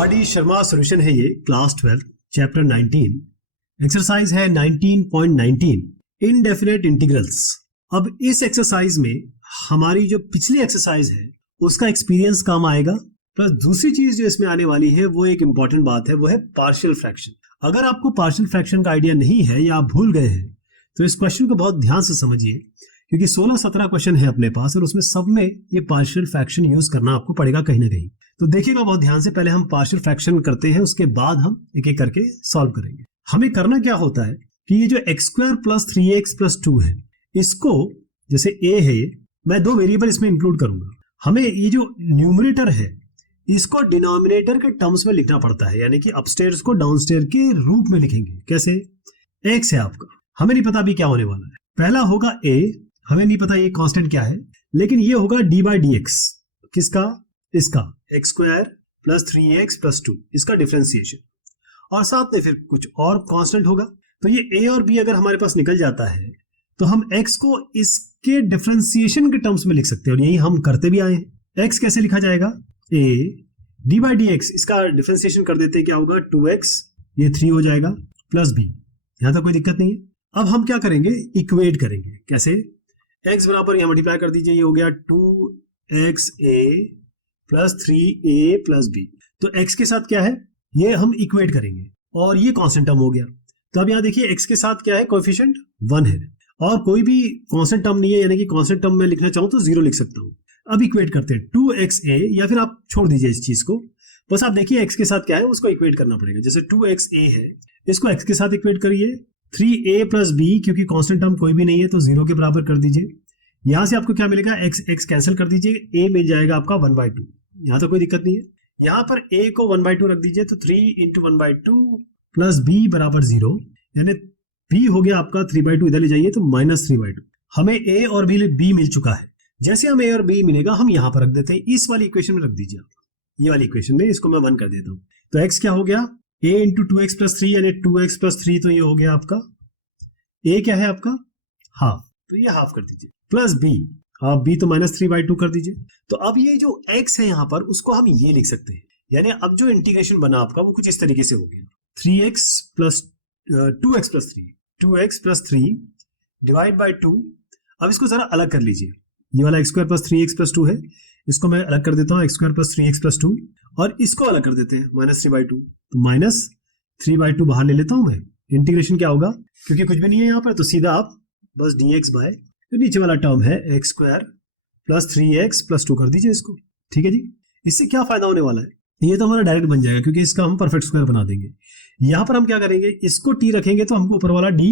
RD. Sharma solution है ये, class 12 chapter 19, exercise है 19.19 इनडेफिनेट इंटीग्रल्स। अब इस एक्सरसाइज में हमारी जो पिछली एक्सरसाइज है उसका एक्सपीरियंस काम आएगा, प्लस दूसरी चीज जो इसमें आने वाली है वो एक इंपॉर्टेंट बात है, वो है पार्शियल फ्रैक्शन। अगर आपको पार्शियल फ्रैक्शन का आइडिया नहीं है या आप भूल गए हैं तो इस क्वेश्चन को बहुत ध्यान से समझिए, क्योंकि 16-17 क्वेश्चन है अपने पास और उसमें सब में ये पार्शियल फ्रैक्शन यूज करना आपको पड़ेगा कहीं ना कहीं। तो देखिएगा बहुत ध्यान से, पहले हम पार्शियल फ्रैक्शन करते हैं, उसके बाद हम एक एक करके सॉल्व करेंगे। हमें करना क्या होता है कि ये जो x² प्लस 3x प्लस 2 है, इसको जैसे a है, मैं दो वेरिएबल इसमें इंक्लूड करूंगा। हमें ये जो न्यूमरेटर है इसको डिनोमिनेटर के टर्म्स में लिखना पड़ता है, यानी कि अपस्टेयर्स को डाउनस्टेयर के रूप में लिखेंगे। कैसे? x है आपका, हमें नहीं पता अभी क्या होने वाला है। पहला होगा a, हमें नहीं पता ये कांस्टेंट क्या है, लेकिन ये होगा d बाई डी एक्स। किसका? इसका x² प्लस 3x प्लस 2, इसका डिफरेंशिएशन, और साथ में फिर कुछ और कांस्टेंट होगा। तो ये a और b अगर हमारे पास निकल जाता है तो हम x को इसके डिफरेंशिएशन के टर्म्स में लिख सकते हैं, और यही हम करते भी आए हैं। x कैसे लिखा जाएगा? a d by D x, इसका डिफरेंशिएशन कर देते हैं, क्या होगा? 2x, ये 3 हो जाएगा, प्लस b। यहां तक कोई दिक्कत नहीं है। अब हम क्या करेंगे? इक्वेट करेंगे। कैसे? x बराबर यहां मल्टीप्लाई कर दीजिए, ये हो गया 2xa plus 3a plus b। तो x के साथ क्या है, ये हम इक्वेट करेंगे, और ये कांस्टेंट टर्म हो गया। तो अब यहाँ देखिए x के साथ क्या है, कोएफिशिएंट 1 है, और कोई भी कांस्टेंट टर्म नहीं है, यानी कि कांस्टेंट टर्म में लिखना चाहूं तो 0 लिख सकता हूं। अब इक्वेट करते हैं 2xa, या फिर आप छोड़ दीजिए इस चीज को, बस आप देखिए x के साथ क्या है उसको इक्वेट करना पड़ेगा। जैसे 2xa है, इसको x के साथ इक्वेट करिए, 3a प्लस b, क्योंकि कांस्टेंट टर्म कोई भी नहीं है तो 0 के बराबर कर दीजिए। यहां से आपको क्या मिलेगा? x कैंसिल कर दीजिए, a मिल जाएगा आपका 1/2। यहां तो कोई दिक्कत नहीं है। यहां पर a को 1/2 रख दीजिए, तो 3 इंटू 1/2 प्लस b बराबर 0, यानी b हो गया आपका 3/2, इधर ले जाइए तो -3/2। हमें a और b मिल चुका है। जैसे हम a और b मिलेगा हम यहां पर रख देते हैं, इस वाली इक्वेशन में रख दीजिए आप, ये वाली इक्वेशन में इसको मैं 1 कर देता हूं। तो x क्या हो गया? a इंटू 2x प्लस 3, यानी 2x प्लस 3, तो ये हो गया आपका a क्या है आपका? हाफ, तो ये हाफ कर दीजिए, प्लस b, आप b तो -3/2 कर दीजिए। तो अब ये जो x है यहाँ पर, उसको हम ये लिख सकते हैं, यानी अब जो इंटीग्रेशन बना आपका वो कुछ इस तरीके से हो गया, 3x plus 2x plus 3, 2x plus 3 divide by 2। अब इसको जरा अलग कर लीजिए, ये वाला x² प्लस 3x प्लस 2 है, इसको मैं अलग कर देता हूँ, x² प्लस 3x प्लस 2, और इसको अलग कर देते हैं -3/2, तो -3/2 बाहर ले लेता हूं मैं। इंटीग्रेशन क्या होगा, क्योंकि कुछ भी नहीं है यहाँ पर, तो सीधा आप बस dx बाय तो नीचे वाला टर्म है x² प्लस 3x प्लस 2 कर दीजिए इसको। ठीक है जी। इससे क्या फायदा होने वाला है, ये तो हमारा डायरेक्ट बन जाएगा, क्योंकि इसका हम परफेक्ट स्क्वायर बना देंगे। यहाँ पर हम क्या करेंगे, इसको t रखेंगे तो हमको ऊपर वाला d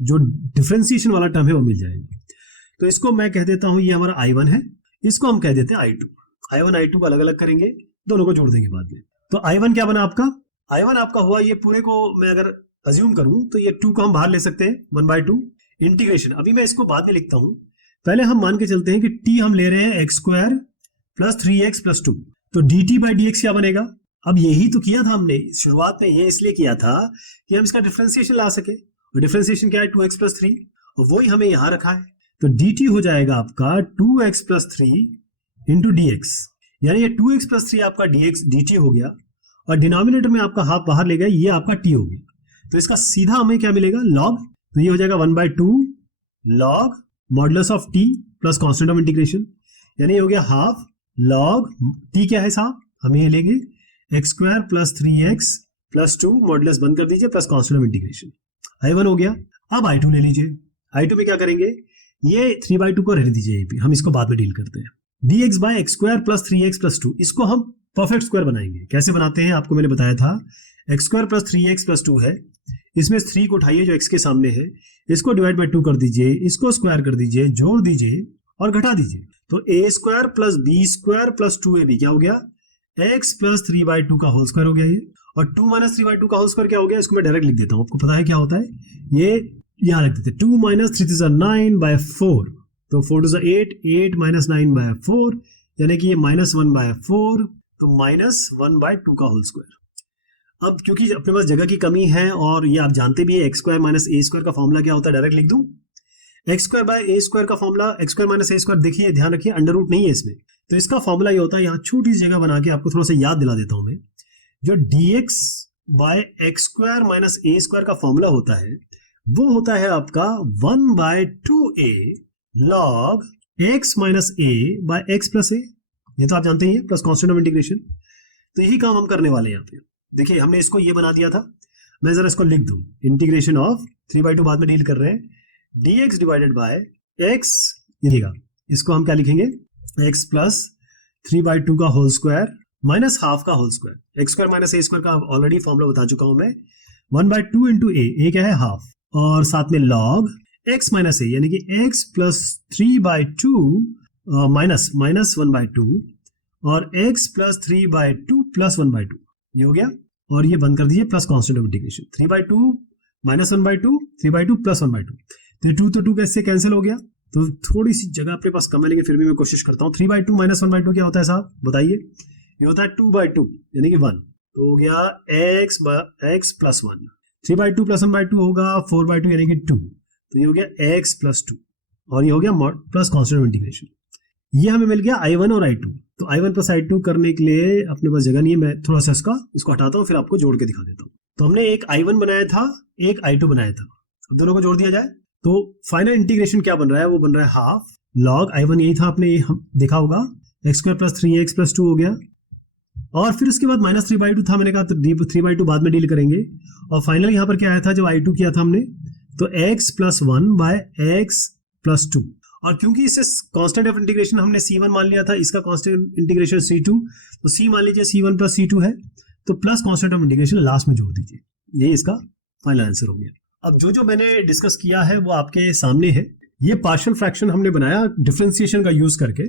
जो डिफरेंशिएशन वाला टर्म है वो मिल जाएगा। तो इसको मैं कह देता हूं, ये हमारा I1 है, इसको हम कह देते हैं I2। I1 I2 को अलग अलग करेंगे, दोनों को जोड़ देंगे बाद में। तो I1 क्या बना आपका? I1 आपका हुआ, ये पूरे को मैं अगर अज्यूम करूं तो ये 2 को हम बाहर ले सकते हैं, 1/2 इंटीग्रेशन। अभी मैं इसको बाद में लिखता हूं, पहले हम मान के चलते हैं कि t हम ले रहे हैं x² प्लस 3x प्लस 2, तो dt बाई dx क्या बनेगा? अब यही तो किया था हमने शुरुआत में, ये इसलिए किया था कि हम इसका डिफरेंशिएशन ला सके, और डिफरेंशिएशन क्या है? 2x प्लस 3, और वही हमें यहां रखा है। तो dt हो जाएगा आपका 2x प्लस 3 इंटू dx, यानी ये 2x प्लस 3 आपका dt हो गया, और डिनोमिनेटर में आपका हाफ बाहर ले गया, ये आपका t हो गया। तो इसका सीधा हमें क्या मिलेगा? log, तो ये हो जाएगा 1/2 log modulus of t plus constant of integration, यानी ये हो गया हाफ log t क्या है साहब, हम ये लेंगे x² plus 3x plus 2 modulus बंद कर दीजिए plus constant of integration. I1 हो गया। अब I2 ले लीजिए, I2 में क्या करेंगे, ये 3/2 को रहने दीजिए, हम इसको बाद में डील करते हैं। dx bye x² plus 3x plus 2, इसको हम परफेक्ट स्क्वायर बनाएंगे। कैसे बनाते हैं आपको मैंने बताया था, x² प्लस 3x प्लस 2 है, इसमें 3 को उठाइए जो x के सामने है, इसको डिवाइड बाय 2 कर दीजिए, इसको स्क्वायर कर दीजिए, जोड़ दीजिए और घटा दीजिए। तो a² plus b² plus 2ab क्या हो गया? x प्लस 3/2 का होल स्क्वायर हो गया ये, और 2 माइनस 3/2 का होल स्क्वायर क्या हो गया? इसको मैं डायरेक्ट लिख देता हूँ, आपको पता है क्या होता है, ये यहाँ लिख देते हैं 2 माइनस 3 is 9/4, तो 4 is 8, 8 माइनस 9/4, यानी कि ये -1/4, तो -1/2 का होल स्क्वायर। अब क्योंकि अपने पास जगह की कमी है और ये आप जानते भी है x² माइनस a² का फॉर्मूला क्या होता है, डायरेक्ट लिख दूं। x² बाय a² का फॉर्मूला x² माइनस a², देखिए ध्यान रखिए अंडर रूट नहीं है इसमें, तो इसका फॉर्मूला ये होता है, यहाँ छोटी सी जगह बना के आपको थोड़ा सा याद दिला देता हूं मैं। जो dx by x square minus a square का फॉर्मूला होता है वो होता है आपका 1/2a log x minus a by x plus a. ये तो आप जानते ही हैं, प्लस कांस्टेंट ऑफ इंटीग्रेशन। तो यही काम हम करने वाले हैं यहाँ पे। देखिए हमने इसको ये बना दिया था, मैं जरा इसको लिख दूं, इंटीग्रेशन ऑफ 3/2 बाद में डील कर रहे हैं, dx डिवाइडेड बाय x, ये देखिएगा इसको हम क्या लिखेंगे, x प्लस 3/2 का होल स्क्वायर माइनस हाफ का whole square. X square minus a square का ऑलरेडी फॉर्मूला बता चुका हूं मैं, 1/2 इंटू ए क्या है हाफ, और साथ में लॉग x माइनस ए यानी कि x प्लस 3/2 माइनस 1/2 और x प्लस 3/2 प्लस 1/2, ये हो गया। और ये बंद कर दीजिए plus constant of integration, 3/2 minus 1/2, 3/2 plus 1/2, तो 2 तो 2 कैसे कैंसिल हो गया। तो थोड़ी सी जगह अपने पास कम है लेकिन फिर भी मैं कोशिश करता हूँ। 3/2 माइनस 1/2 क्या होता है साहब बताइए, ये होता है 2/2 यानी कि 1, तो हो गया x प्लस 1, 3/2 प्लस 1/2 होगा 4/2 यानी कि 2, तो ये हो गया x प्लस 2, और ये हो गया प्लस कांस्टेंट ऑफ इंटीग्रेशन। ये हमें मिल गया I1 और I2। तो I1 प्लस I2 करने के लिए अपने पास जगह नहीं है, मैं थोड़ा सा इसको हटाता हूँ फिर आपको जोड़ के दिखा देता हूँ। तो हमने एक I1 बनाया था, एक I2 बनाया था, अब दोनों को जोड़ दिया जाए तो फाइनल इंटीग्रेशन क्या बन रहा है, वो बन रहा है हाफ लॉग I1, यही था आपने देखा होगा, x square plus 3x plus 2 हो गया, और फिर उसके बाद माइनस 3/2 था, मैंने कहा तो 3/2 बाद में डील करेंगे, और फाइनल यहाँ पर क्या आया था जब I2 किया था हमने, तो x plus 1 by x plus 2, और क्योंकि इसे कांस्टेंट ऑफ इंटीग्रेशन हमने C1 मान लिया था, इसका कांस्टेंट इंटीग्रेशन C2, तो C मान लीजिए C1 प्लस C2 है, तो plus constant of integration last में जोड़ दीजिए, ये इसका फाइनल आंसर हो गया। अब जो मैंने डिस्कस किया है वो आपके सामने है। ये पार्शियल फ्रैक्शन हमने बनाया डिफरेंशिएशन का यूज करके,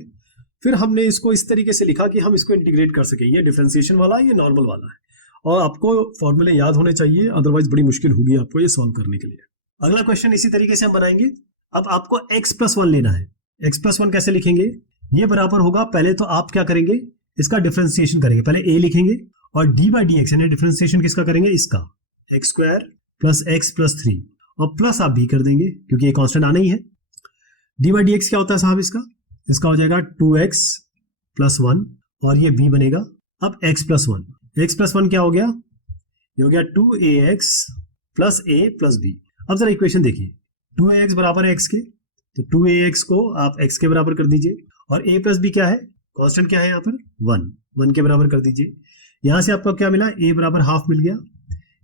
फिर हमने इसको इस तरीके से लिखा कि हम इसको इंटीग्रेट कर सके, ये डिफरेंशिएशन वाला, ये नॉर्मल वाला है, और आपको फॉर्मूले याद होने चाहिए, अदरवाइज बड़ी मुश्किल होगी आपको ये सॉल्व करने के लिए। अगला क्वेश्चन इसी तरीके से हम बनाएंगे। अब आपको x प्लस 1 लेना है, x प्लस 1 कैसे लिखेंगे, ये बराबर होगा, पहले तो आप क्या करेंगे, इसका डिफरेंशिएशन करेंगे, पहले a लिखेंगे और d बाई डी एक्स यानी डिफरेंशिएशन किसका करेंगे, इसका x square plus x plus 3, और प्लस आप b कर देंगे क्योंकि ये कांस्टेंट आना ही है। d बाई डी एक्स क्या होता है साहब, इसका हो जाएगा 2x प्लस 1, और ये b बनेगा अब x प्लस 1 क्या हो गया, ये हो गया 2ax plus a plus b। अब जरा इक्वेशन देखिए, 2ax बराबर है x के, तो 2ax को आप x के बराबर कर दीजिए, और a प्लस b क्या है, कांस्टेंट क्या है यहाँ पर 1 के बराबर कर दीजिए। यहाँ से आपको क्या मिला, a बराबर हाफ मिल गया,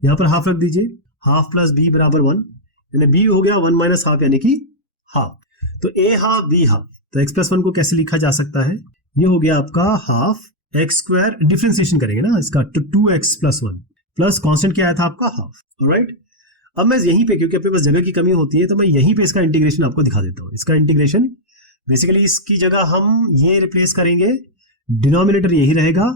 यहाँ पर हाफ रख दीजिए, हाफ प्लस b बराबर 1, यानी b हो गया 1 माइनस हाफ यानी कि हाफ, तो a हाफ b हाफ। तो x प्लस 1 को कैसे लिखा जा सकता है, ये हो गया आपका हाफ एक्स स्क्वायर, डिफरेंशिएशन करेंगे ना इसका, तो 2x प्लस 1 प्लस कांस्टेंट क्या आया था आपका हाफ। ऑलराइट, अब मैं यहीं पे, क्योंकि अपने पास जगह की कमी होती है, तो मैं यहीं पे इसका इंटीग्रेशन आपको दिखा देता हूँ। इसका इंटीग्रेशन बेसिकली इसकी जगह हम ये रिप्लेस करेंगे, डिनोमिनेटर यही रहेगा,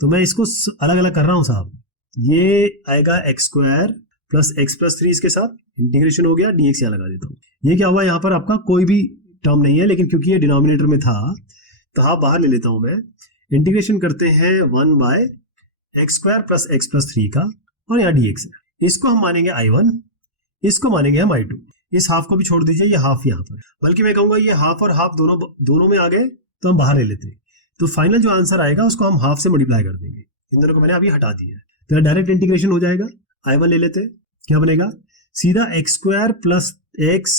तो मैं इसको अलग अलग कर रहा हूँ साहब, ये आएगा x square plus x plus 3, इसके साथ इंटीग्रेशन हो गया, dx यहाँ लगा देता हूँ। ये क्या हुआ, यहाँ पर आपका कोई भी टर्म नहीं है, लेकिन क्योंकि ये डिनोमिनेटर में था तो हाफ बाहर ले लेता हूँ मैं, इंटीग्रेशन करते हैं 1 by x square plus x plus 3 का, और यहाँ dx है, इसको हम मानेंगे I1, इसको मानेंगे हम I2, इस हाफ को भी छोड़ दीजिए, ये हाफ यहाँ पर, बल्कि मैं कहूंगा ये हाफ और हाफ दोनों में आ गए तो हम बाहर ले लेते हैं, तो फाइनल जो आंसर आएगा उसको हम हाफ से मल्टीप्लाई कर देंगे, इन दोनों को मैंने अभी हटा दिया है, तो डायरेक्ट इंटीग्रेशन हो जाएगा। I1 ले लेते हैं, क्या बनेगा, सीधा x square plus x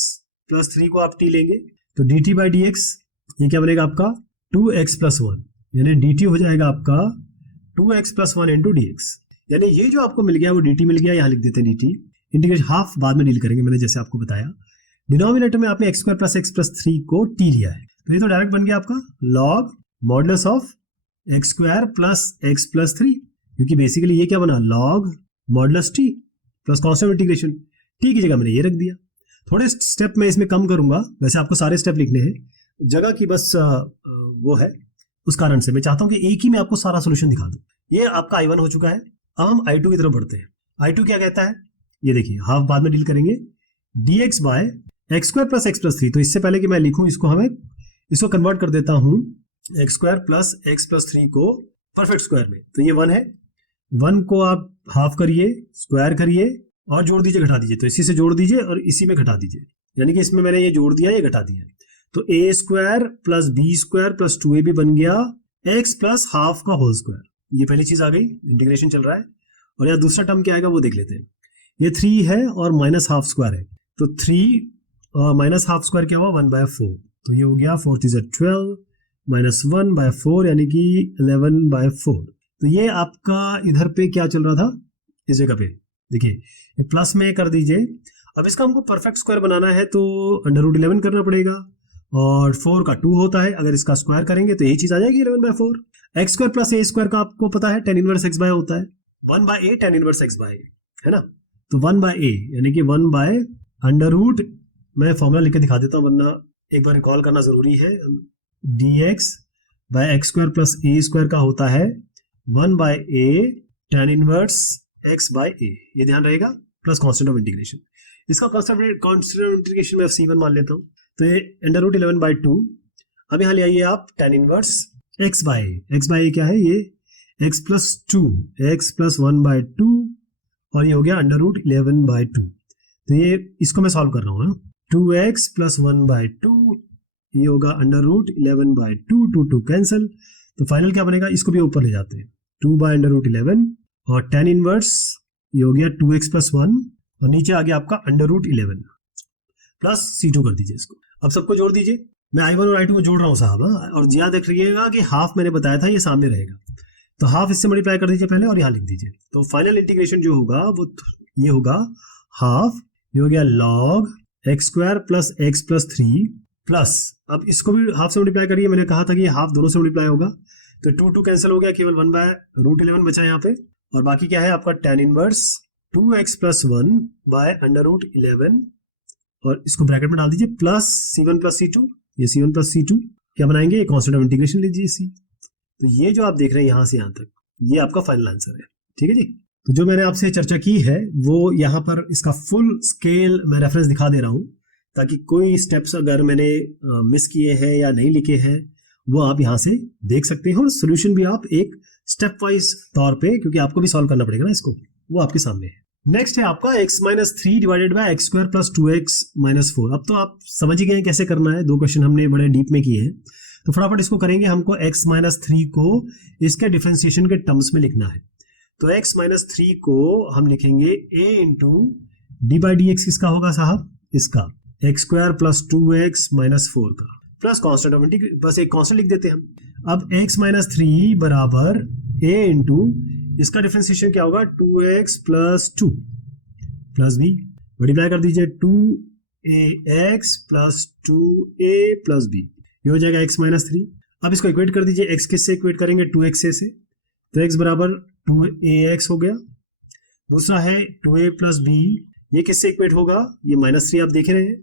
plus 3 को आप t लेंगे, तो dt बाई डी एक्स, ये क्या बनेगा आपका 2x प्लस 1, यानी dt हो जाएगा आपका 2x plus 1 into D x, यानी ये जो आपको मिल गया वो dt मिल गया, यहाँ लिख देते हैं dt, इंटीग्रेशन हाफ बाद में डील करेंगे, मैंने जैसे आपको बताया। डिनोमिनेटर में आपने x square plus x plus 3 को t लिया है, तो ये तो डायरेक्ट बन गया आपका log modulus of x square plus x plus 3, क्योंकि बेसिकली ये क्या बना, log modulus t plus constant integration, t की जगह मैंने ये रख दिया। थोड़े स्टेप मैं इसमें कम करूंगा, वैसे आपको सारे स्टेप लिखने हैं, जगह की बस वो है, उस कारण से मैं चाहता हूं कि एक ही में आपको सारा सोल्यूशन दिखा दूं। ये आपका I1 हो चुका है, अब हम I2 की तरफ बढ़ते हैं। I2 क्या कहता है, ये देखिए हाफ बाद में डील करेंगे, dx by x square plus x plus 3, तो इससे पहले कि मैं लिखूं इसको कन्वर्ट कर देता हूं x square plus x plus 3 को परफेक्ट स्क्वायर में, तो ये 1 है, 1 को आप हाफ करिए, स्क्वायर करिए और जोड़ दीजिए, घटा दीजिए, तो इसी से जोड़ दीजिए और इसी में घटा दीजिए, यानी कि इसमें मैंने ये जोड़ दिया, ये घटा दिया, तो a square plus b square plus 2ab बन गया x प्लस हाफ का होल स्क्वायर, ये पहली चीज आ गई, इंटीग्रेशन चल रहा है। और यहाँ दूसरा टर्म क्या आएगा वो देख लेते हैं। ये 3 है और माइनस हाफ स्क्वायर है, तो 3 माइनस हाफ स्क्वायर क्या हुआ 1/4, तो ये हो गया 4 × 12 माइनस 1/4 यानी कि 11/4। तो ये आपका इधर पे क्या चल रहा था, इस जगह पे देखिए प्लस में कर दीजिए। अब इसका हमको परफेक्ट स्क्वायर बनाना है तो √11 करना पड़ेगा, और 4 का 2 होता है, अगर इसका स्क्वायर करेंगे तो यही चीज आ जाएगी 11/4। X square plus a square का आपको पता है tan इनवर्स x बाय होता है, 1/a tan inverse x bye, है ना। तो 1/a यानी कि 1/√, मैं फॉर्मूला लिख के दिखा देता हूँ वरना एक बार रिकॉल करना जरूरी है। dx by x square plus a square का होता है 1/a tan inverse x by a, ये ध्यान रहेगा, प्लस कांस्टेंट ऑफ इंटीग्रेशन। इसका कांस्टेंट ऑफ इंटीग्रेशन में c1 मान लेता हूँ, तो ये √11/2। अब यहाँ ले आइए आप tan inverse x by a क्या है, ये x प्लस 2 x प्लस 1/2 और ये हो गया √11/2। तो ये इसको मैं सॉल्व कर रहा हूँ, 2x प्लस 1/2 ये होगा √11/2, 2 कैंसिल, तो फाइनल क्या बनेगा, इसको भी ऊपर ले जाते हैं 2/√11 और tan इनवर्स ये हो गया 2x प्लस 1 और नीचे आ गया आपका √11 प्लस c2 कर दीजिए इसको। अब सबको जोड़ दीजिए, मैं i1 और i2 को जोड़ रहा हूँ साहब, और याद देख रखिएगा कि हाफ मैंने बताया था ये सामने रहेगा, तो हाफ इससे मल्टीप्लाई कर दीजिए पहले और यहाँ लिख दीजिए। तो फाइनल इंटीग्रेशन जो होगा वो ये होगा हाफ, ये हो गया log x square plus x plus 3 plus, अब इसको भी हाफ से मल्टीप्लाई करिए, मैंने कहा था कि हाफ दोनों से मल्टीप्लाई होगा, तो 2 कैंसिल हो गया, केवल 1/√11 बचा यहाँ पे, और बाकी क्या है आपका tan inverse 2x plus 1 bye √11 और इसको ब्रैकेट में डाल दीजिए प्लस c1 प्लस c2, ये c1 प्लस c2 क्या बनाएंगे, कांस्टेंट ऑफ इंटीग्रेशन लीजिए c। तो ये जो आप देख रहे हैं यहाँ से यहाँ तक, ये आपका फाइनल आंसर है, ठीक है जी। तो जो मैंने आपसे चर्चा की है वो यहाँ पर इसका फुल स्केल मैं रेफरेंस दिखा दे रहा हूँ, ताकि कोई स्टेप्स अगर मैंने मिस किए हैं या नहीं लिखे हैं वो आप यहाँ से देख सकते हैं, और सोल्यूशन भी आप एक स्टेप वाइज तौर पे, क्योंकि आपको भी सॉल्व करना पड़ेगा ना इसको, वो आपके सामने है। नेक्स्ट है आपका x-3 divided by x square plus 2x-4। अब तो आप समझ ही गए कैसे करना है, 2 क्वेश्चन हमने बड़े डीप में किए हैं, तो फटाफट इसको करेंगे। हमको x-3 को इसके डिफरेंशिएशन के टर्म्स में लिखना है, तो x-3 को हम लिखेंगे a into D by D x, किसका होगा साहब, इसका x स्क्वायर प्लस 2x-4 का, प्लस कॉन्स्टेंट ऑफ इंटीग्रेशन, बस एक कॉन्स्टेंट लिख देते हैं हम। अब x-3 बराबर a इंटू इसका डिफरेंशिएशन क्या होगा 2x plus 2 plus b, multiply कर दीजिए 2ax plus 2a plus b, ये हो जाएगा x-3। अब इसको इक्वेट कर दीजिए, x किससे इक्वेट करेंगे 2x से, तो x बराबर 2ax हो गया। दूसरा है 2a प्लस b, ये किससे इक्वेट होगा, ये -3 आप देख रहे हैं,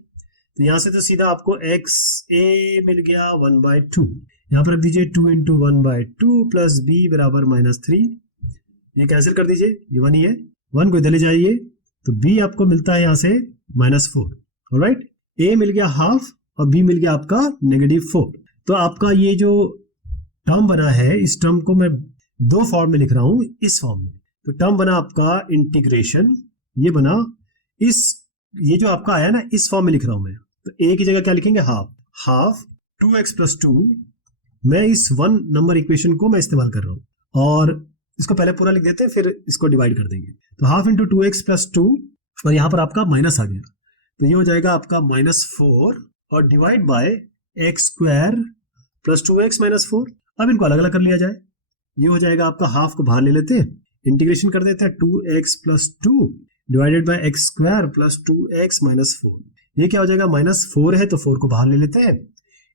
तो यहाँ से तो सीधा आपको xa मिल गया 1/2, यहाँ पर रख दीजिए 2 इंटू 1/2 प्लस b बराबर -3, ये कैंसिल कर दीजिए, ये 1 ही है, 1 को इधर ले जाइए तो b आपको मिलता है यहाँ से -4, ऑलराइट, a मिल गया हाफ और b मिल गया आपका -4। तो आपका ये जो टर्म बना है, इस टर्म को मैं 2 फॉर्म में लिख रहा हूं, इस फॉर्म में, तो टर्म बना आपका इंटीग्रेशन, ये बना इस, ये जो आपका आया ना इस फॉर्म में लिख रहा हूं मैं, तो a की जगह क्या लिखेंगे हाफ 2x प्लस 2, मैं इस 1 नंबर इक्वेशन को मैं इस्तेमाल कर रहा हूं, और इसको पहले पूरा लिख देते हैं फिर इसको डिवाइड कर देंगे, तो हाफ इंटू 2x प्लस 2 और यहाँ पर आपका माइनस आ गया, तो ये हो जाएगा आपका -4 और divide by x square plus 2x-4। अब इनको अलग अलग कर लिया जाए, ये हो जाएगा आपका हाफ को बाहर ले लेते हैं, इंटीग्रेशन कर देते हैं 2x plus 2 divided by x square plus 2x-4, ये क्या हो जाएगा -4 है तो 4 को बाहर ले लेते हैं,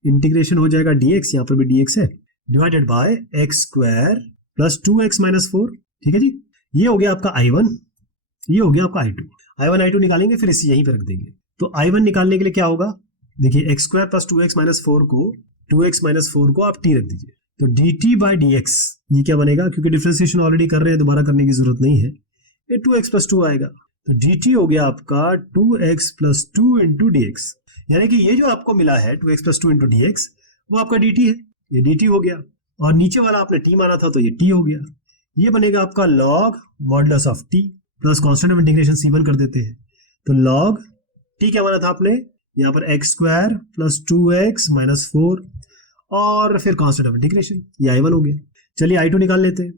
इंटीग्रेशन हो जाएगा dx, यहाँ पर भी dx है, divided by x square plus 2x-4, ठीक है जी। ये हो गया आपका I1, ये हो गया आपका I2 I1 I2 निकालेंगे फिर इसे यहीं पे रख देंगे, तो I1 निकालने के लिए क्या होगा, देखिए एक्स स्क्वायर प्लस 2x-4 को 2x-4 को आप t रख दीजिए, तो dt बाई dx, ये क्या बनेगा, क्योंकि डिफरेंशिएशन ऑलरेडी कर रहे हैं दोबारा करने की जरूरत नहीं है, ये 2x प्लस 2 आएगा, तो dt हो गया आपका 2x प्लस 2 इंटू dx, यानी कि ये जो आपको मिला है 2x प्लस 2 इंटू dx वो आपका dt है, ये dt हो गया, और नीचे वाला आपने t माना था तो ये t हो गया, ये बनेगा आपका log modulus of t plus constant of integration c1 कर देते हैं, तो log t क्या माना था आपने, यहाँ पर एक्स स्क्वायर प्लस 2x-4 और फिर कांस्टेंट ऑफ इंटीग्रेशन, ये I1 हो गया। चलिए I2 निकाल लेते हैं,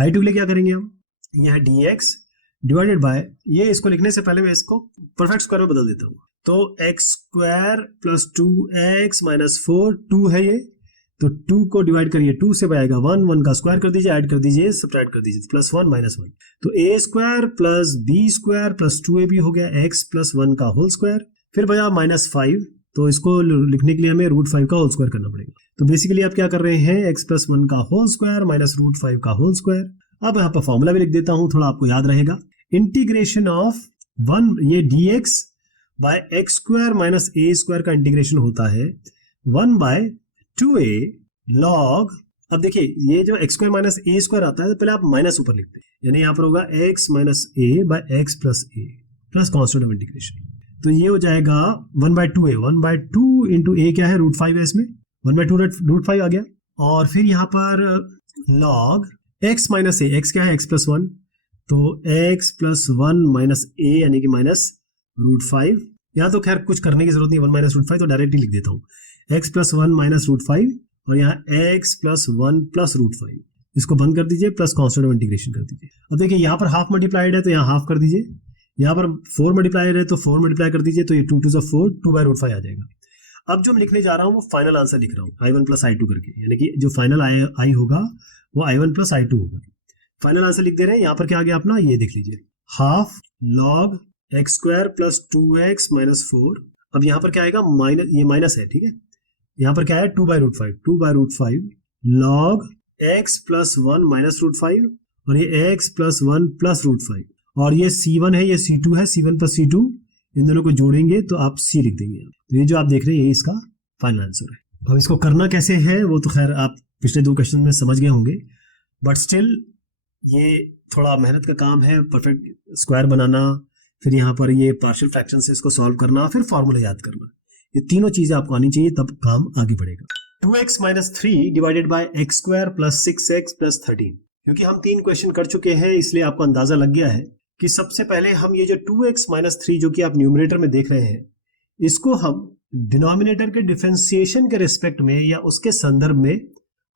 i2 के लिए क्या करेंगे हम, यह dx डिवाइडेड बाय, ये इसको लिखने से पहले मैं इसको परफेक्ट स्क्वायर में बदल देता हूँ, तो x square plus 2x minus 4, 2 है ये, तो 2 को डिवाइड करिए 2 से आएगा 1, 1 का स्क्वायर कर दीजिए, ऐड कर दीजिए, सब्ट्रैक्ट कर दीजिए, प्लस 1 माइनस 1, तो a square plus b square plus 2ab हो गया x प्लस 1 का होल स्क्वायर, फिर बचा माइनस 5, तो इसको लिखने के लिए हमें रूट 5 का होल स्क्वायर करना पड़ेगा। तो बेसिकली आप क्या कर रहे हैं, x प्लस 1 का होल स्क्वायर माइनस रूट 5 का होल स्क्वायर। अब यहाँ पर फॉर्मूला भी लिख देता हूँ, थोड़ा आपको याद रहेगा, इंटीग्रेशन ऑफ 1 ये dx by x square minus a square का इंटीग्रेशन होता है 1 बाय 2a लॉग, अब देखिए ये जो x square minus a square आता है तो पहले आप माइनस ऊपर लिखते हैं, यानी यहाँ पर होगा x minus a by x plus a plus constant of integration, तो ये हो जाएगा 1 बाय 2a, 1 बाय 2 इंटू ए क्या है रूट 5 है, इसमें 1 बाय 2 रूट 5 आ गया, और फिर यहाँ पर लॉग x माइनस ए, x क्या है x प्लस 1, तो x प्लस 1 माइनस ए यानी कि माइनस रूट 5, यहाँ तो खैर कुछ करने की जरूरत नहीं, 1 माइनस रूट 5 तो डायरेक्ट ही लिख देता हूँ, x प्लस 1 माइनस रूट 5 और यहाँ x प्लस 1 प्लस रूट 5, इसको बंद कर दीजिए, प्लस कॉन्स्टेंट ऑफ इंटीग्रेशन कर दीजिए। अब देखिए यहाँ पर हाफ मल्टीप्लाइड है तो यहाँ हाफ कर दीजिए, यहाँ पर 4 मल्टीप्लाइड है तो 4 मल्टीप्लाई कर दीजिए, तो ये 2 2 4 2 बाय रूट 5 आ जाएगा। अब जो मैं लिखने जा रहा हूँ वो फाइनल आंसर लिख रहा हूँ i1 प्लस i2 करके, यानी कि जो फाइनल आई होगा वो i1 प्लस i2 होगा। फाइनल आंसर लिख दे रहे हैं, यहाँ पर क्या आ गया अपना, ये देख लीजिए, half log x square plus 2x minus 4, अब यहाँ पर क्या आएगा माइनस, ये माइनस है ठीक है, यहाँ पर क्या है 2 by root 5, 2 by root 5 log x plus 1 minus root 5 और ये x प्लस 1 प्लस रूट 5, और ये c1 है ये c2 है, c1 प्लस c2 इन दोनों को जोड़ेंगे तो आप c लिख देंगे, तो ये जो आप देख रहे हैं ये इसका फाइनल आंसर है। अब इसको करना कैसे है वो तो खैर आप पिछले 2 क्वेश्चन में समझ गए होंगे, बट स्टिल ये थोड़ा मेहनत का काम है, परफेक्ट स्क्वायर बनाना, फिर यहाँ पर ये पार्शियल फ्रैक्शन से इसको सॉल्व करना, फिर फॉर्मूला याद करना, ये तीनों चीजें आपको आनी चाहिए, तब काम आगे बढ़ेगा। 2x minus 3 divided by x square plus 6x plus 13, क्योंकि हम 3 क्वेश्चन कर चुके हैं इसलिए आपको अंदाजा लग गया है कि सबसे पहले हम ये जो 2x माइनस 3 जो कि आप न्यूमरेटर में देख रहे हैं, इसको हम डिनोमिनेटर के डिफरेंशिएशन के रिस्पेक्ट में या उसके संदर्भ में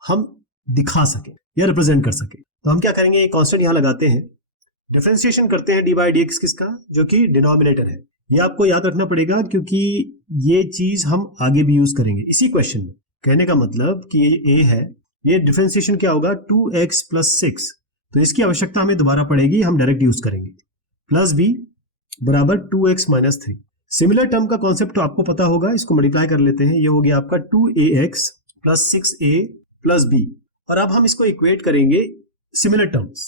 हम दिखा सके या रिप्रेजेंट कर सके, तो हम क्या करेंगे, ये कांस्टेंट यहाँ लगाते हैं, डिफरेंशिएशन करते हैं डी बाई डी एक्स किसका, जो कि डिनोमिनेटर है, ये आपको याद रखना पड़ेगा क्योंकि ये चीज हम आगे भी यूज करेंगे इसी क्वेश्चन में। कहने का मतलब कि ये a है, ये डिफरेंशिएशन क्या होगा 2x प्लस 6, तो इसकी आवश्यकता हमें दोबारा पड़ेगी, हम डायरेक्ट यूज करेंगे, प्लस b बराबर 2x माइनस 3। सिमिलर टर्म का कॉन्सेप्ट तो आपको पता होगा, इसको मल्टीप्लाई कर लेते हैं, ये हो गया आपका 2ax plus 6a plus b, और अब हम इसको इक्वेट करेंगे सिमिलर टर्म्स,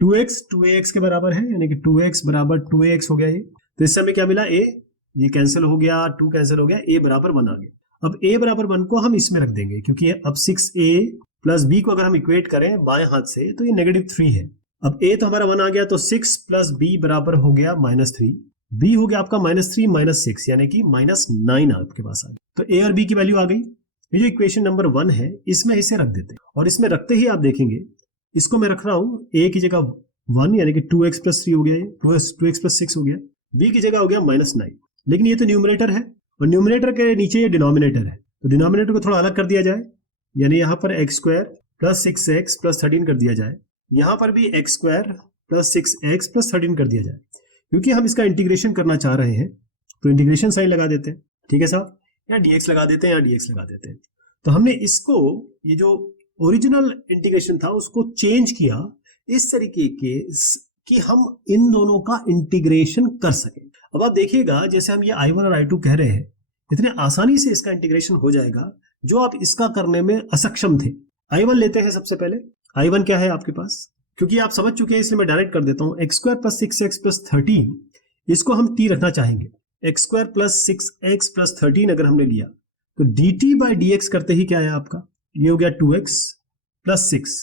2x 2ax के बराबर है, यानी कि 2x बराबर 2ax हो गया ये, तो इस समय क्या मिला a, ये कैंसिल हो गया, 2 कैंसिल हो गया, a बराबर 1 आ गया। अब a बराबर 1 को हम इसमें रख देंगे क्योंकि अब 6a प्लस b को अगर हम इक्वेट करें बाएं हाथ से तो ये नेगेटिव 3 है, अब a तो हमारा 1 आ गया, तो 6 प्लस b बराबर हो गया माइनस 3, b हो गया आपका माइनस 3 माइनस 6 यानी कि माइनस 9 आपके पास आ गया, तो a और b की वैल्यू आ गई। ये जो इक्वेशन नंबर 1 है इसमें इसे रख देते हैं, और इसमें रखते ही आप देखेंगे इसको मैं रख रहा हूं a की जगह 1 यानी कि 2x प्लस 3 हो गया, ये 2x प्लस 6 हो गया, b की जगह हो गया माइनस 9, लेकिन ये तो न्यूमरेटर है और न्यूमरेटर के नीचे ये डिनोमिनेटर है, तो डिनोमिनेटर को थोड़ा अलग कर दिया जाए, यानी यहाँ पर x square plus 6x plus 13 कर दिया जाए, यहाँ पर भी x square plus 6x plus 13 कर दिया जाए, क्योंकि हम इसका इंटीग्रेशन करना चाह रहे हैं तो इंटीग्रेशन साइन लगा देते हैं, ठीक है साहब, या dx लगा देते हैं या dx लगा देते हैं। तो हमने इसको, ये जो ओरिजिनल इंटीग्रेशन था उसको चेंज किया इस तरीके के कि हम इन दोनों का इंटीग्रेशन कर सकें। अब आप देखिएगा जैसे हम ये i1 और i2 कह रहे हैं, इतने आसानी से इसका इंटीग्रेशन हो जाएगा जो आप इसका करने में असक्षम थे। i1 लेते हैं सबसे पहले, i1 क्या है आपके पास, क्योंकि आप समझ चुके हैं इसलिए मैं डायरेक्ट कर देता हूं, x square plus 6x plus 13, इसको हम t रखना चाहेंगे, x square plus 6x plus 13 अगर हमने लिया तो dt बाई dx करते ही क्या है आपका, ये हो गया 2x प्लस 6,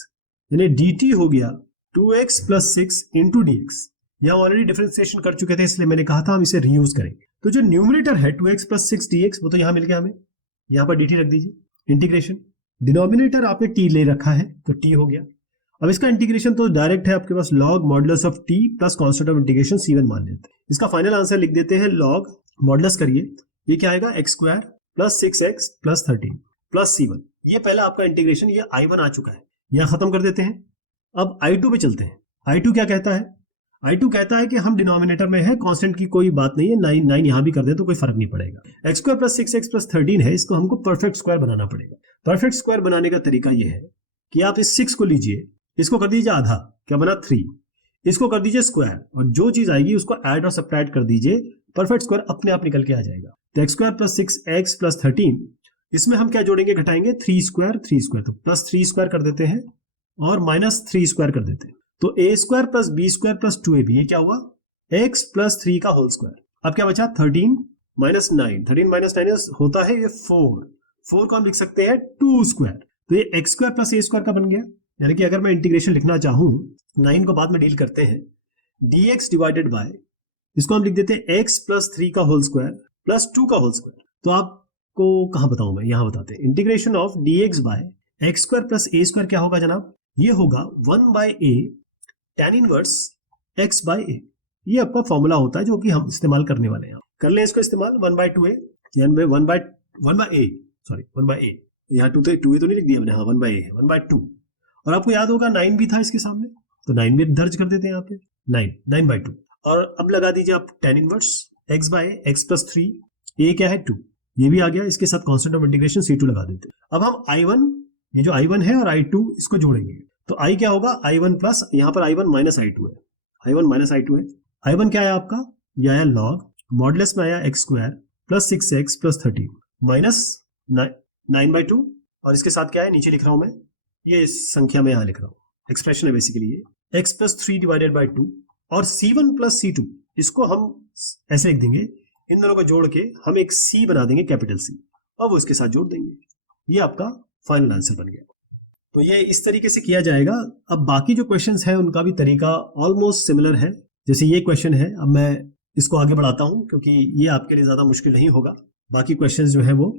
यानी dt हो गया 2x प्लस 6 इंटू dx। यहाँ ऑलरेडी डिफरेंशिएशन कर चुके थे इसलिए मैंने कहा था हम इसे रीयूज करेंगे, तो जो न्यूमरेटर है 2x प्लस 6 dx वो तो यहाँ मिल गया हमें, यहाँ पर dt रख दीजिए इंटीग्रेशन, डिनोमिनेटर आपने t ले रखा है तो t हो गया। अब इसका इंटीग्रेशन तो डायरेक्ट है आपके पास, log modulus of t plus constant of integration c1 मान लेते हैं। इसका फाइनल आंसर लिख देते हैं, log मॉडुलस करिए, ये क्या आएगा x square plus 6x plus 13 plus c1, ये पहला आपका इंटीग्रेशन, ये i1 आ चुका है, यह खत्म कर देते हैं अब I2 पे चलते हैं। I2 क्या कहता है? I2 कहता है कि हम डिनोमिनेटर में है, कांस्टेंट की कोई बात नहीं है, 9 यहाँ भी कर दे तो कोई फर्क नहीं पड़ेगा। x square plus 6x plus 13 है, इसको हमको परफेक्ट स्क्वायर बनाना पड़ेगा। परफेक्ट स्क्वायर बनाने का तरीका यह है कि आप इस 6 को लीजिए, इसको कर दीजिए आधा, क्या बना 3, इसको कर दीजिए स्क्वायर, और जो चीज आएगी उसको ऐड और सब्ट्रैक्ट कर दीजिए, परफेक्ट स्क्वायर अपने आप निकल के आ जाएगा। तो x square plus 6x plus 13, इसमें हम क्या जोड़ेंगे, घटाएंगे 3 स्क्वायर, तो प्लस 3 स्क्वायर कर देते हैं और माइनस 3 स्क्वायर कर देते हैं। तो a square plus b square plus 2ab, ये क्या हुआ, x प्लस 3 का होल स्क्वायर। अब क्या बचा, 13 माइनस 9, 13 माइनस 9 होता है ये 4 को हम लिख सकते हैं 2 स्क्वायर। तो ये x square plus a square का बन गया। यानी कि अगर मैं इंटीग्रेशन लिखना चाहूं, 9 को बाद में डील करते हैं, dx डिवाइडेड बाय, इसको हम लिख देते हैं x प्लस 3 का होल स्क्वायर प्लस 2 का होल स्क्वायर। तो आपको कहां बताऊं मैं, यहां बताते हैं। Integration of dx by x square plus a square क्या होगा जनाब, ये होगा 1 by a tan inverse x by a। ये आपका फॉर्मूला होता है जो कि हम इस्तेमाल करने वाले हैं। कर लें इसको इस्तेमाल, 1 बाय 2a, यानी 1 by a, sorry 1 by a, यहाँ 2a तो नहीं लिख दिया मैंने, हाँ 1 बाय a है, 1 बाय 2। और आपको याद होगा 9 भी था इसके सामने, तो 9 भी दर्ज कर देते हैं यहाँ पे, 9 बाय 2। और अब लगा दीजिए आप tan inverse x by x plus 3, a क्या है 2, ये भी आ गया, इसके साथ कांस्टेंट ऑफ इंटीग्रेशन c2 लगा देते हैं। अब हम I1, ये जो I1 है और I2 इसको जोड़ेंगे, तो I क्या होगा, I1 प्लस, यहाँ पर I1 माइनस I2 है, I1 माइनस I2 है। I1 क्या आया आपका, ये आया लॉग, मॉडुलस में आया x square plus 6x plus 13 minus 9 by 2, और इसके साथ क्या है, नीचे लिख रहा हूं मैं, ये संख्या में यहाँ लिख रहा हूँ, एक्सप्रेशन है बेसिकली ये, x प्लस 3 डिवाइडेड बाय 2, और C1 प्लस C2, इसको हम ऐसे लिख देंगे, इन दोनों को जोड़ के हम एक C बना देंगे, कैपिटल C, और वो इसके साथ जोड़ देंगे। ये आपका फाइनल आंसर बन गया। तो ये इस तरीके से किया जाएगा। अब बाकी जो क्वेश्चंस है उनका भी तरीका ऑलमोस्ट सिमिलर है। जैसे ये क्वेश्चन है, अब मैं इसको आगे बढ़ाता हूं क्योंकि ये आपके लिए ज्यादा मुश्किल नहीं होगा। बाकी क्वेश्चंस जो है वो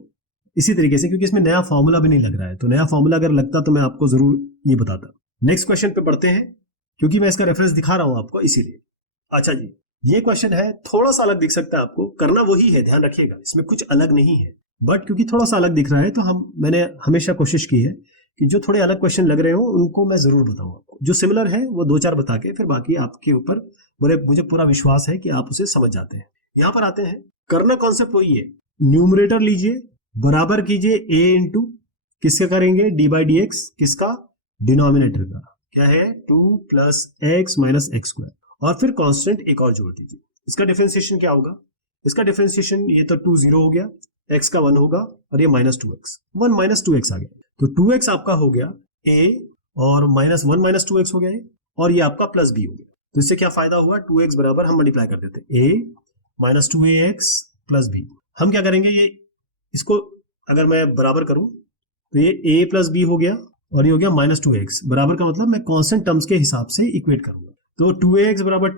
इसी तरीके से, क्योंकि इसमें नया फॉर्मूला भी नहीं लग रहा है, तो नया फॉर्मूला अगर लगता तो मैं आपको जरूर ये बताता। नेक्स्ट क्वेश्चन पे बढ़ते हैं, क्योंकि मैं इसका रेफरेंस दिखा रहा हूं आपको इसीलिए। अच्छा जी, ये क्वेश्चन है, थोड़ा सा अलग दिख सकता है आपको, करना वही है, ध्यान रखिएगा, इसमें कुछ अलग नहीं है, बट क्योंकि थोड़ा सा अलग दिख रहा है तो मैंने हमेशा कोशिश की है कि जो थोड़े अलग क्वेश्चन लग रहे हो उनको मैं जरूर बताऊं आपको। जो सिमिलर है वो 2-4 बता के फिर बाकी आपके ऊपर मुझे पूरा विश्वास है कि आप उसे समझ जाते हैं। यहां पर आते हैं, करना कॉन्सेप्ट वही है, न्यूमरेटर लीजिए, बराबर कीजिए a इंटू किसका करेंगे, d बाई डी एक्स, किसका, डिनोमिनेटर का, क्या है 2 plus x minus x square, और फिर कांस्टेंट एक और जोड़ दीजिए। इसका डिफरेंशिएशन क्या होगा, इसका डिफरेंशिएशन, ये तो 2 0 हो गया, x का 1 होगा, और ये माइनस 2x, 1 माइनस 2x आ गया, तो 2x आपका हो गया a, और माइनस 1 माइनस 2x हो गया ये, और ये आपका प्लस b हो गया। तो इससे क्या फायदा हुआ, 2x बराबर हम मल्टीप्लाई कर देते हैं, a minus 2ax plus b। हम क्या करेंगे, ये इसको अगर मैं बराबर करूं तो ये a प्लस b हो गया, और ये हो गया माइनस 2x। बराबर का मतलब मैं कांस्टेंट टर्म्स के हिसाब से इक्वेट करूंगा, तो 2ax बराबर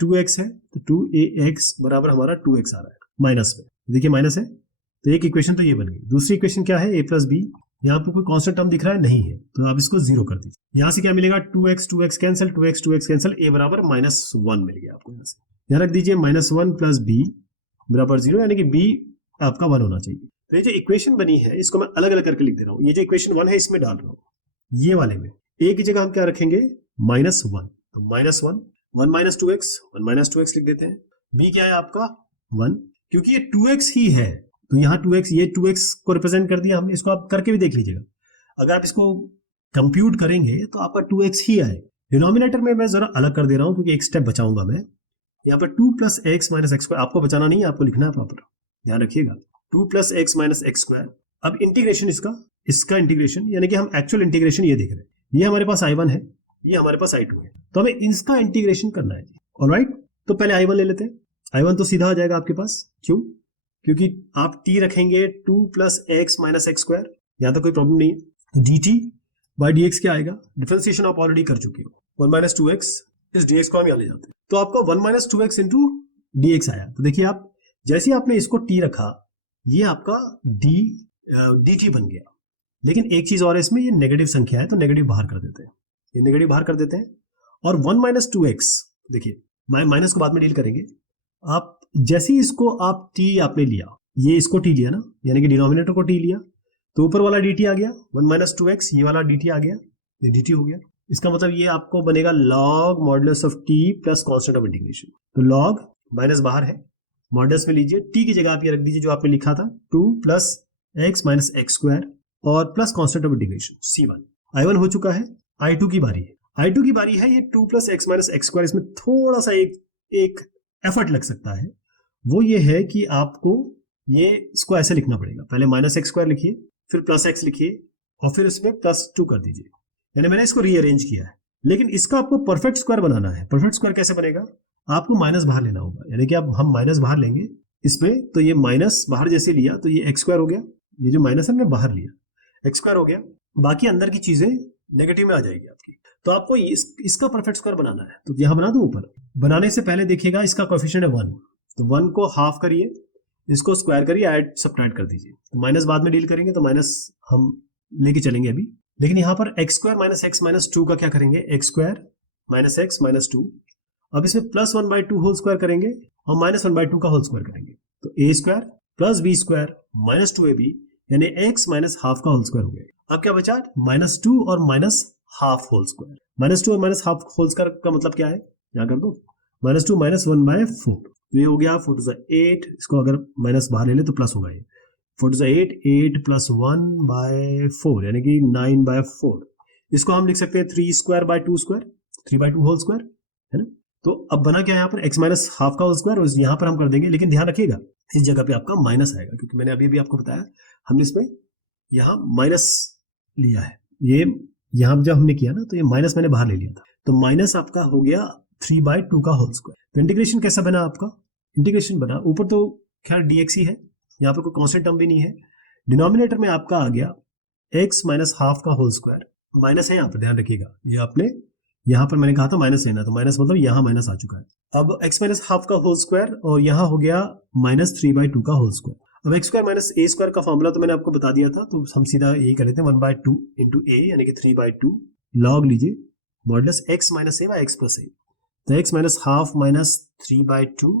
2x है, तो 2ax बराबर हमारा 2x आ रहा है माइनस में, देखिए माइनस है, तो एक इक्वेशन तो ये बन गई। दूसरी इक्वेशन क्या है, a प्लस b, यहाँ पर कोई कांस्टेंट टर्म दिख रहा है, नहीं है, तो आप इसको 0 कर दीजिए। यहाँ से क्या मिलेगा, 2x cancel, 2x cancel, a बराबर माइनस 1 मिल गया आपको। यहाँ से यहाँ रख दीजिए माइनस 1 प्लस b बराबर 0, यानी कि b आपका 1 होना चाहिए। तो ये जो इक्वेशन बनी है इसको मैं अलग अलग करके लिख दे रहा हूँ। ये जो इक्वेशन 1 है इसमें डाल रहा हूँ, ये वाले में a की जगह हम क्या रखेंगे, माइनस 1, तो माइनस 1 माइनस 2x लिख देते हैं। b क्या है आपका 1, क्योंकि ये 2x ही है, तो यहाँ 2x, ये 2x को रिप्रेजेंट कर दिया हमने। इसको आप करके भी देख लीजिएगा, अगर आप इसको कंप्यूट करेंगे तो आपका 2x ही आए। डिनोमिनेटर में मैं जरा अलग कर दे रहा हूँ क्योंकि एक स्टेप बचाऊंगा मैं। यहाँ पर 2 plus x minus x square, आपको बचाना नहीं है, आपको लिखना है प्रॉपर, ध्यान रखिएगा, 2 plus x minus x square. अब इंटीग्रेशन इसका इंटीग्रेशन, यानी कि हम एक्चुअल इंटीग्रेशन ये देख रहे हैं, ये हमारे पास I1 है, ये हमारे पास I2 है, तो हमें इसका इंटीग्रेशन करना है। ऑलराइट, तो पहले I1 ले लेते हैं। I1 तो सीधा आ जाएगा आपके पास, क्यों, क्योंकि आप t रखेंगे 2 plus x minus x square, यहाँ तो कोई प्रॉब्लम नहीं है, तो dt बाई डी एक्स क्या आएगा, डिफरेंशिएशन आप ऑलरेडी कर चुके हो, 1 माइनस 2x, इस dx को हम यहाँ ले जाते हैं, तो आपका 1 माइनस 2x इंटू dx आया। तो देखिए आप, जैसे ही आपने इसको t रखा, ये आपका dt बन गया। लेकिन एक चीज और है इसमें, ये नेगेटिव संख्या है तो नेगेटिव बाहर कर देते हैं, ये नेगेटिव बाहर कर देते हैं। और 1 माइनस 2x, देखिए माइनस को बाद में डील करेंगे। आप जैसे ही इसको आप t आपने लिया, ये इसको t लिया ना, यानी कि डिनोमिनेटर को t लिया, तो ऊपर वाला dt आ गया 1 माइनस 2x, ये वाला dt आ गया, ये dt हो गया। इसका मतलब ये आपको बनेगा log modulus of T plus constant of integration. तो लॉग माइनस बाहर है, मॉडुलस में लीजिए, टी की जगह आप ये रख दीजिए जो आपने लिखा था 2 plus x minus x square और plus constant of integration C1। I1 हो चुका है, I2 की बारी है। I2 की बारी है, ये 2 plus x minus x square, इसमें थोड़ा सा एक एफर्ट लग सकता है, वो ये है कि आपको ये इसको ऐसे लिखना पड़ेगा, पहले माइनस एक्स स्क्वायर लिखिए, फिर प्लस एक्स लिखिए और फिर इसमें प्लस 2 कर दीजिए, यानी मैंने इसको रीअरेंज किया है। लेकिन इसका आपको परफेक्ट स्क्वायर बनाना है। परफेक्ट स्क्वायर कैसे बनेगा, आपको माइनस बाहर लेना होगा, यानी कि अब हम माइनस बाहर लेंगे इसमें, तो ये माइनस बाहर जैसे लिया तो ये एक्स स्क्वायर हो गया, ये जो माइनस है मैं बाहर लिया, एक्स स्क्वायर हो गया, बाकी अंदर की चीजें नेगेटिव में आ जाएगी आपकी। तो आपको इसका परफेक्ट स्क्वायर बनाना है, तो यहां बना दूं ऊपर। बनाने से पहले देखिएगा इसका कोएफिशिएंट है 1, तो 1 को हाफ करिए, इसको स्क्वायर करिए, ऐड सब्ट्रैक्ट कर दीजिए। तो माइनस बाद में डील करेंगे, तो माइनस हम लेके चलेंगे अभी। लेकिन यहाँ पर x square minus x minus 2 का क्या करेंगे, x square minus x minus 2। अब इसमें प्लस 1/2 होल स्क्वायर करेंगे और माइनस 1/2 का होल स्क्वायर करेंगे, तो a square plus b square minus 2ab, यानी एक्स माइनस हाफ का होल स्क्वायर हो गया। अब क्या बचा, माइनस 2 और minus half whole square. Minus 2 और माइनस हाफ होल स्क्वायर का मतलब क्या है, यहाँ कर दो, माइनस 2 माइनस 1/4, तो ये हो गया 4 to 8, इसको अगर माइनस बाहर ले ले तो प्लस होगा, ये 4 to 8, 8 प्लस 1/4 यानी कि 9/4। इसको हम लिख सकते हैं 3 square by 2 square, 3/2 whole square, है ना। तो अब बना क्या यहाँ पर, एक्स माइनस हाफ का होल स्क्वायर, और यहाँ पर हम कर देंगे, लेकिन ध्यान रखिएगा इस जगह पे आपका माइनस आएगा, क्योंकि मैंने अभी आपको बताया हमने इसमें यहाँ माइनस लिया है, ये यहाँ जब हमने किया ना तो ये माइनस मैंने बाहर ले लिया था, तो माइनस आपका हो गया 3/2 का होल स्क्वायर। तो इंटीग्रेशन कैसा बना आपका, इंटीग्रेशन बना ऊपर तो खैर dx ही है, यहाँ पर कोई कांस्टेंट टर्म भी नहीं है, डिनोमिनेटर में आपका आ गया x माइनस हाफ का होल स्क्वायर, माइनस है यहाँ पर, ध्यान रखिएगा, ये आपने यहाँ पर मैंने कहा था माइनस लेना, तो माइनस मतलब यहाँ माइनस आ चुका है। अब x माइनस हाफ का होल स्क्वायर और यहाँ हो गया माइनस 3/2 का होल स्क्वायर। अब x square minus a square का फॉर्मूला तो मैंने आपको बता दिया था, तो हम सीधा यही कर लेते हैं, 1/2 इंटू ए यानी कि 3/2 लॉग लीजिए modulus x minus a by x plus ए, तो एक्स माइनस हाफ माइनस 3/2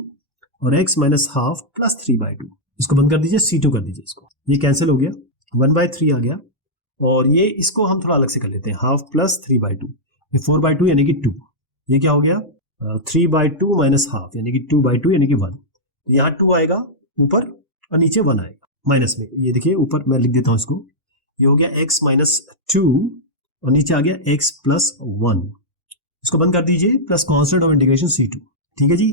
और एक्स माइनस हाफ प्लस 3/2, इसको बंद कर दीजिए, C2 कर दीजिए, इसको ये कैंसिल हो गया, 1/3 आ गया, और ये इसको हम थोड़ा अलग से कर लेते हैं, हाफ प्लस 3/2, ये 4/2 यानी कि 2, ये क्या हो गया 3/2 माइनस हाफ यानी कि 2/2 यानी कि 1, यहाँ 2 आएगा ऊपर और नीचे 1 आएगा माइनस में, ये देखिए ऊपर मैं लिख देता हूँ इसको, ये हो गया x माइनस 2 और नीचे आ गया x प्लस 1, इसको बंद कर दीजिए, plus constant of integration C2। ठीक है जी,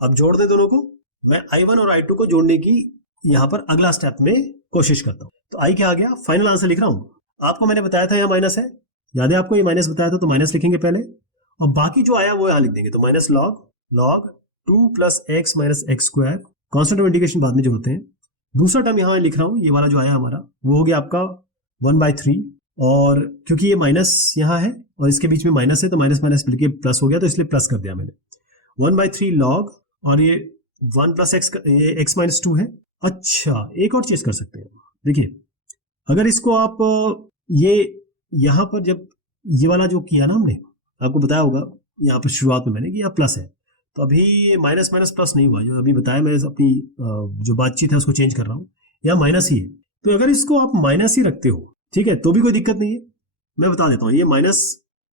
अब जोड़ दे दोनों को, मैं I1 और I2 को जोड़ने की यहाँ पर अगला स्टेप में कोशिश करता हूँ। तो I क्या आ गया, फाइनल आंसर लिख रहा हूँ, आपको मैंने बताया था यहाँ माइनस है, याद है आपको, ये माइनस बताया था, तो माइनस लिखेंगे पहले और बाकी जो आया वो यहाँ लिख देंगे, तो minus log 2 plus x minus x square, constant of integration बाद में जोड़ते हैं। दूसरा टर्म यहाँ लिख रहा हूँ, ये वाला जो आया हमारा वो हो गया आपका 1/3, और क्योंकि ये माइनस यहाँ है और इसके बीच में माइनस है, तो माइनस माइनस मिलके प्लस हो गया, तो इसलिए प्लस कर दिया मैंने, 1/3 लॉग, और ये 1 प्लस एक्स, ये एक्स माइनस 2 है। अच्छा, एक और चीज कर सकते हैं, देखिए अगर इसको आप ये यहाँ पर जब ये वाला जो किया ना हमने, आपको बताया होगा यहाँ पर शुरुआत में मैंने कि यहाँ प्लस है, तो अभी माइनस माइनस प्लस नहीं हुआ, जो अभी बताया, मैं अपनी जो बातचीत है उसको चेंज कर रहा हूँ, यहाँ माइनस ही है, तो अगर इसको आप माइनस ही रखते हो, ठीक है, तो भी कोई दिक्कत नहीं है, मैं बता देता हूँ, ये माइनस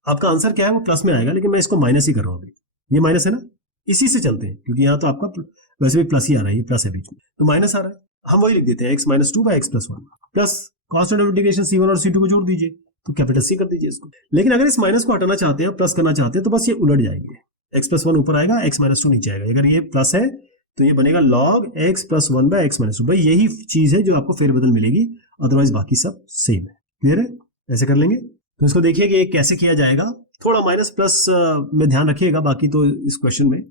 आपका आंसर क्या है वो प्लस में आएगा, लेकिन मैं इसको माइनस ही कर रहा हूँ अभी, ये माइनस है ना, इसी से चलते हैं, क्योंकि यहाँ तो आपका वैसे भी प्लस ही आ रहा है, ये प्लस है बीच में, तो माइनस आ रहा है, हम वही लिख देते हैं, x minus 2 by x plus 1 plus constant of integration C1 और C2 को जोड़ दीजिए, तो कैपिटल C कर दीजिए इसको। लेकिन अगर इस माइनस को हटाना चाहते हैं, प्लस करना चाहते हैं, तो बस ये उलट जाएंगे, x प्लस 1 ऊपर आएगा, x माइनस 2 नीचे आएगा, अगर ये प्लस है तो ये बनेगा log x plus 1 by x minus 2, भाई यही चीज है जो आपको फेरबदल मिलेगी, अदरवाइज बाकी सब सेम है। क्लियर है, ऐसे कर लेंगे। तो इसको देखिए कि ये कैसे किया जाएगा, थोड़ा माइनस प्लस में ध्यान रखिएगा, बाकी तो इस क्वेश्चन में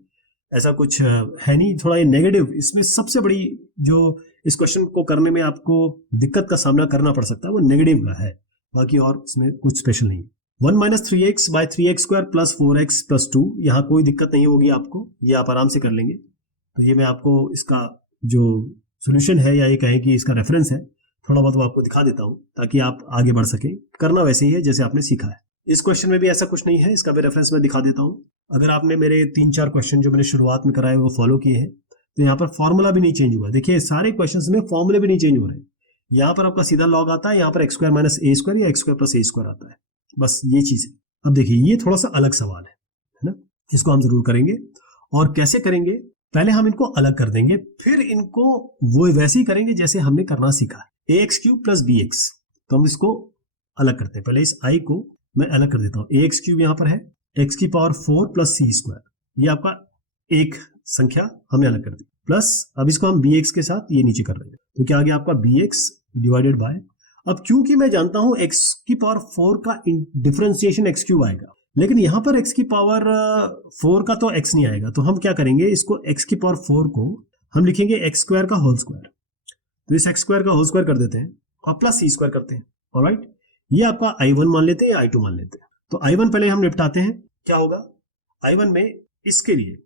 ऐसा कुछ है नहीं, थोड़ा ये नेगेटिव, इसमें सबसे बड़ी जो इस क्वेश्चन को करने में आपको दिक्कत का सामना करना पड़ सकता है वो नेगेटिव का है, बाकी और इसमें कुछ स्पेशल नहीं। 1 minus 3x by 3x square plus 4x plus 2, यहाँ कोई दिक्कत नहीं होगी आपको, ये आप आराम से कर लेंगे। तो ये मैं आपको इसका जो सोल्यूशन है या ये कहें कि इसका रेफरेंस है, थोड़ा बहुत वो आपको दिखा देता हूँ ताकि आप आगे बढ़ सकें। करना वैसे ही है जैसे आपने सीखा है। इस क्वेश्चन में भी ऐसा कुछ नहीं है, इसका भी रेफरेंस मैं दिखा देता हूँ। अगर आपने मेरे 3-4 क्वेश्चन जो मैंने शुरुआत में कराए वो फॉलो किए हैं तो यहाँ पर फॉर्मूला भी नहीं चेंज हुआ। देखिए सारे क्वेश्चंस में फॉर्मूले भी नहीं चेंज हो रहे, यहाँ पर आपका सीधा लॉग आता है, यहाँ पर x square minus a square या x square plus a square आता है, बस ये चीज है। अब देखिए ये थोड़ा सा अलग सवाल है ना, इसको हम जरूर करेंगे। और कैसे करेंगे, पहले हम इनको अलग कर देंगे, फिर इनको वो वैसे ही करेंगे जैसे हमने करना सीखा है। ax क्यूब प्लस bx, तो हम इसको अलग करते हैं। पहले इस i को मैं अलग कर देता हूँ। ax क्यूब यहाँ पर है x की पावर 4 प्लस c स्क्वायर, ये आपका एक संख्या हमने अलग कर दी, प्लस अब इसको हम bx के साथ ये नीचे कर रहे हैं, तो क्या आ गया आपका bx डिवाइडेड बाय, अब क्योंकि मैं जानता हूं x की पावर 4 का डिफरेंशिएशन x क्यूब आएगा, लेकिन यहां पर x की पावर 4 का तो x नहीं आएगा, तो हम क्या करेंगे, इसको x की पावर 4 को हम लिखेंगे x स्क्वायर का होल स्क्वायर, तो इस x स्क्वायर का होल स्क्वायर कर देते हैं और प्लस c स्क्वायर करते हैं। ऑलराइट, ये आपका i1 मान लेते हैं या i2 मान लेते हैं। तो i1 पहले हम निपटाते हैं, क्या होगा i1 में, इसके लिए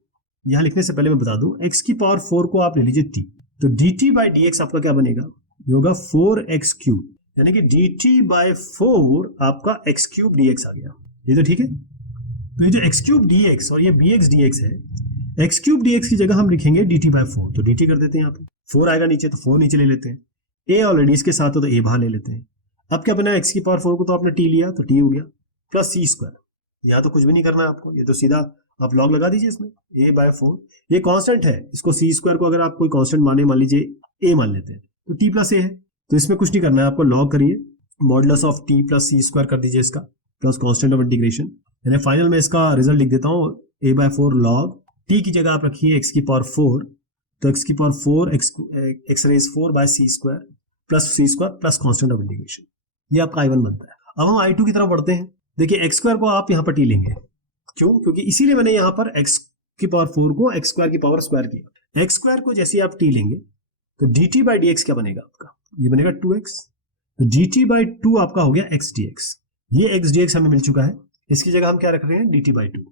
यहां लिखने से पहले मैं बता दूं, x की पावर 4 को आप ले लीजिए t, तो dt बाई dx आपका क्या बनेगा, ये होगा 4x क्यूब, यानी कि dt बाई 4 आपका x क्यूब dx आ गया। ये तो ठीक है, तो ये जो x क्यूब dx और ये bx dx है, x क्यूब dx की जगह हम लिखेंगे dt बाई 4, तो dt कर देते हैं यहाँ पे, 4 आएगा नीचे तो 4 नीचे ले लेते हैं, a ऑलरेडी इसके साथ हो तो a बाहर ले लेते हैं। अब क्या बना, x की पावर 4 को तो आपने t लिया तो t हो गया, प्लस c स्क्वायर, यहाँ तो कुछ भी नहीं करना है आपको, ये तो सीधा आप लॉग लगा दीजिए इसमें, a बाय 4, ये कांस्टेंट है, इसको c स्क्वायर को अगर आप कोई कांस्टेंट माने, मान लीजिए a मान लेते हैं, तो t प्लस a है, तो इसमें कुछ नहीं करना है आपको, लॉग करिए, modulus of t plus c square कर दीजिए इसका, प्लस कांस्टेंट ऑफ इंटीग्रेशन, यानी फाइनल में इसका रिजल्ट लिख देता हूँ, a बाय 4 लॉग t की जगह आप रखिए x की पावर 4, तो x की power 4 x raise 4 by c square plus c square plus constant of integration, ये आपका i1 बनता है। अब हम i2 की तरफ बढ़ते हैं, देखिए x स्क्वायर को आप यहाँ पर t लेंगे, क्यों, क्योंकि इसीलिए मैंने यहाँ पर x की पावर 4 को x स्क्वायर की पावर स्क्वायर किया, x स्क्वायर को जैसे आप t लेंगे तो dt बाई dx क्या बनेगा आपका, ये बनेगा 2x, तो dt बाई 2 आपका हो गया x dx, ये x dx हमें मिल चुका है, इसकी जगह हम क्या रख रहे हैं, dt बाई 2,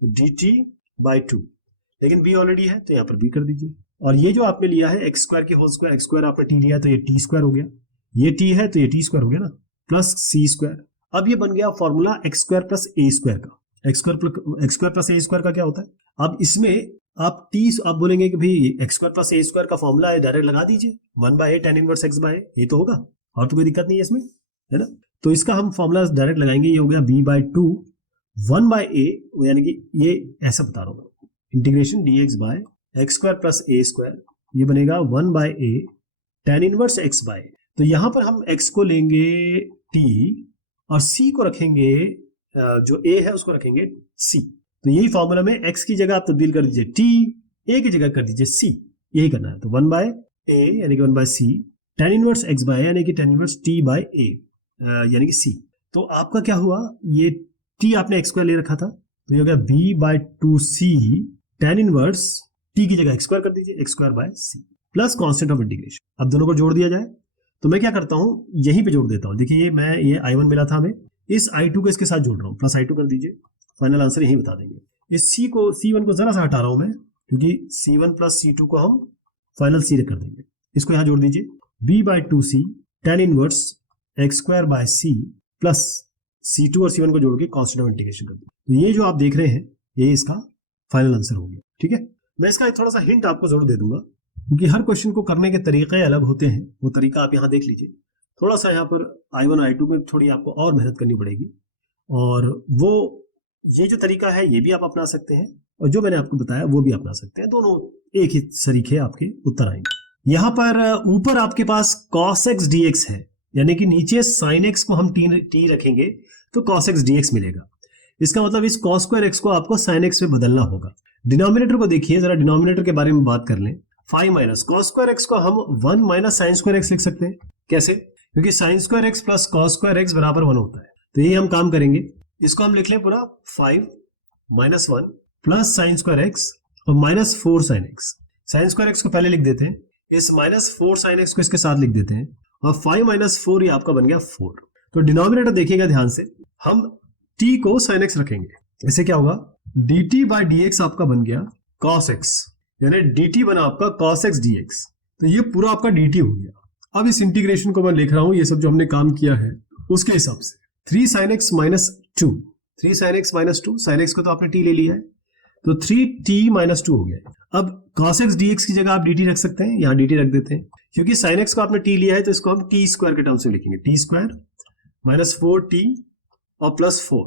तो dt बाई 2, लेकिन b ऑलरेडी है तो यहाँ पर b कर दीजिए, और ये जो आपने लिया है x स्क्वायर की होल स्क्वायर, x स्क्वायर आपने t लिया तो ये t स्क्वायर हो गया, ये t है तो ये t स्क्वायर हो गया ना, प्लस c स्क्वायर, अब ये बन गया formula x square plus a square का, x square plus a square का क्या होता है, अब इसमें आप t, आप बोलेंगे कि भाई x square plus a square का फॉर्मूला है, डायरेक्ट लगा दीजिए, 1 by a tan inverse x by, ये तो होगा और तो कोई दिक्कत नहीं है इसमें, है ना, तो इसका हम फॉर्मूला डायरेक्ट लगाएंगे, ये हो गया b बाय 2 1 बाय a, यानी कि ये ऐसा बता रहा हूँ, integration dx by x square plus a square, ये बनेगा 1 by a tan inverse x by, तो यहां पर हम x को लेंगे t और c को रखेंगे, जो a है उसको रखेंगे c, तो यही फॉर्मूला में x की जगह आप तब्दील कर दीजिए t, a की जगह कर दीजिए c, यही करना है, तो 1 बाय a यानी कि 1 by c tan inverse x by यानी कि tan inverse t by a यानी कि c, तो आपका क्या हुआ, ये t आपने x स्क्वायर ले रखा था, तो ये हो गया b by 2c tan inverse t की जगह x स्क्वायर कर दीजिए, x square by c plus constant of integration, अब दोनों को जोड़ दिया जाए, तो मैं क्या करता हूं, यहीं पे जोड़ देता हूं, देखिए मैं ये i1 मिला था हमें, इस i2 को इसके साथ जोड़ रहा हूं, प्लस i2 कर दीजिए, फाइनल आंसर यही बता देंगे। इस c1 को जरा सा हटा रहा हूं मैं, क्योंकि c1 प्लस c2 को हम फाइनल c कर देंगे, इसको यहां जोड़ दीजिए, b by 2c tan inverse x square by c plus c2 और c1 को जोड़ के कांस्टेंट ऑफ इंटीग्रेशन कर दीजिए, तो ये जो आप देख रहे हैं ये इसका फाइनल आंसर हो गया। ठीक है, मैं इसका थोड़ा सा हिंट आपको जरूर दे दूंगा, क्योंकि हर क्वेश्चन को करने के तरीके अलग होते हैं, वो तरीका आप यहाँ देख लीजिए, थोड़ा सा यहाँ पर i1 और i2 में थोड़ी आपको और मेहनत करनी पड़ेगी, और वो ये जो तरीका है ये भी आप अपना सकते हैं, और जो मैंने आपको बताया वो भी अपना सकते हैं, दोनों एक ही तरीके आपके उत्तर आएंगे। यहाँ पर ऊपर आपके पास cos x dx है, यानी कि नीचे sin x को हम t रखेंगे तो cos x dx मिलेगा, इसका मतलब इस cos स्क्वायर x को आपको sin x में बदलना होगा। डिनोमिनेटर को देखिए जरा, डिनोमिनेटर के बारे में बात कर लें, 5 माइनस कॉस स्क्वायर x को हम 1 माइनस साइन स्क्वायर x लिख सकते हैं, कैसे, क्योंकि sign square x plus cos square x बराबर 1 होता है, तो यही हम काम करेंगे, इसको हम लिख लें पूरा 5 minus 1 plus sine square x और minus 4 sine x, sine square x को पहले लिख देते हैं, इस माइनस 4 साइन x को इसके साथ लिख देते हैं, और 5 माइनस 4 ये आपका बन गया 4, तो डिनोमिनेटर देखिएगा ध्यान से, हम t को साइन x रखेंगे, इससे क्या होगा, dt बाई dx आपका बन गया cos x, यानी dt बना आपका cos x dx, तो ये पूरा आपका dt हो गया। अब इस इंटीग्रेशन को मैं लिख रहा हूं, ये सब जो हमने काम किया है उसके हिसाब से, 3 sin x minus 2, 3 sin x minus 2, sin x को तो आपने t ले लिया है, तो 3t माइनस 2 हो गया। अब cos x dx की जगह आप dt रख सकते हैं, यहाँ dt रख देते हैं, क्योंकि sin x को आपने t लिया है तो इसको हम t स्क्वायर के टर्म से लिखेंगे, t स्क्वायर माइनस 4t और प्लस 4,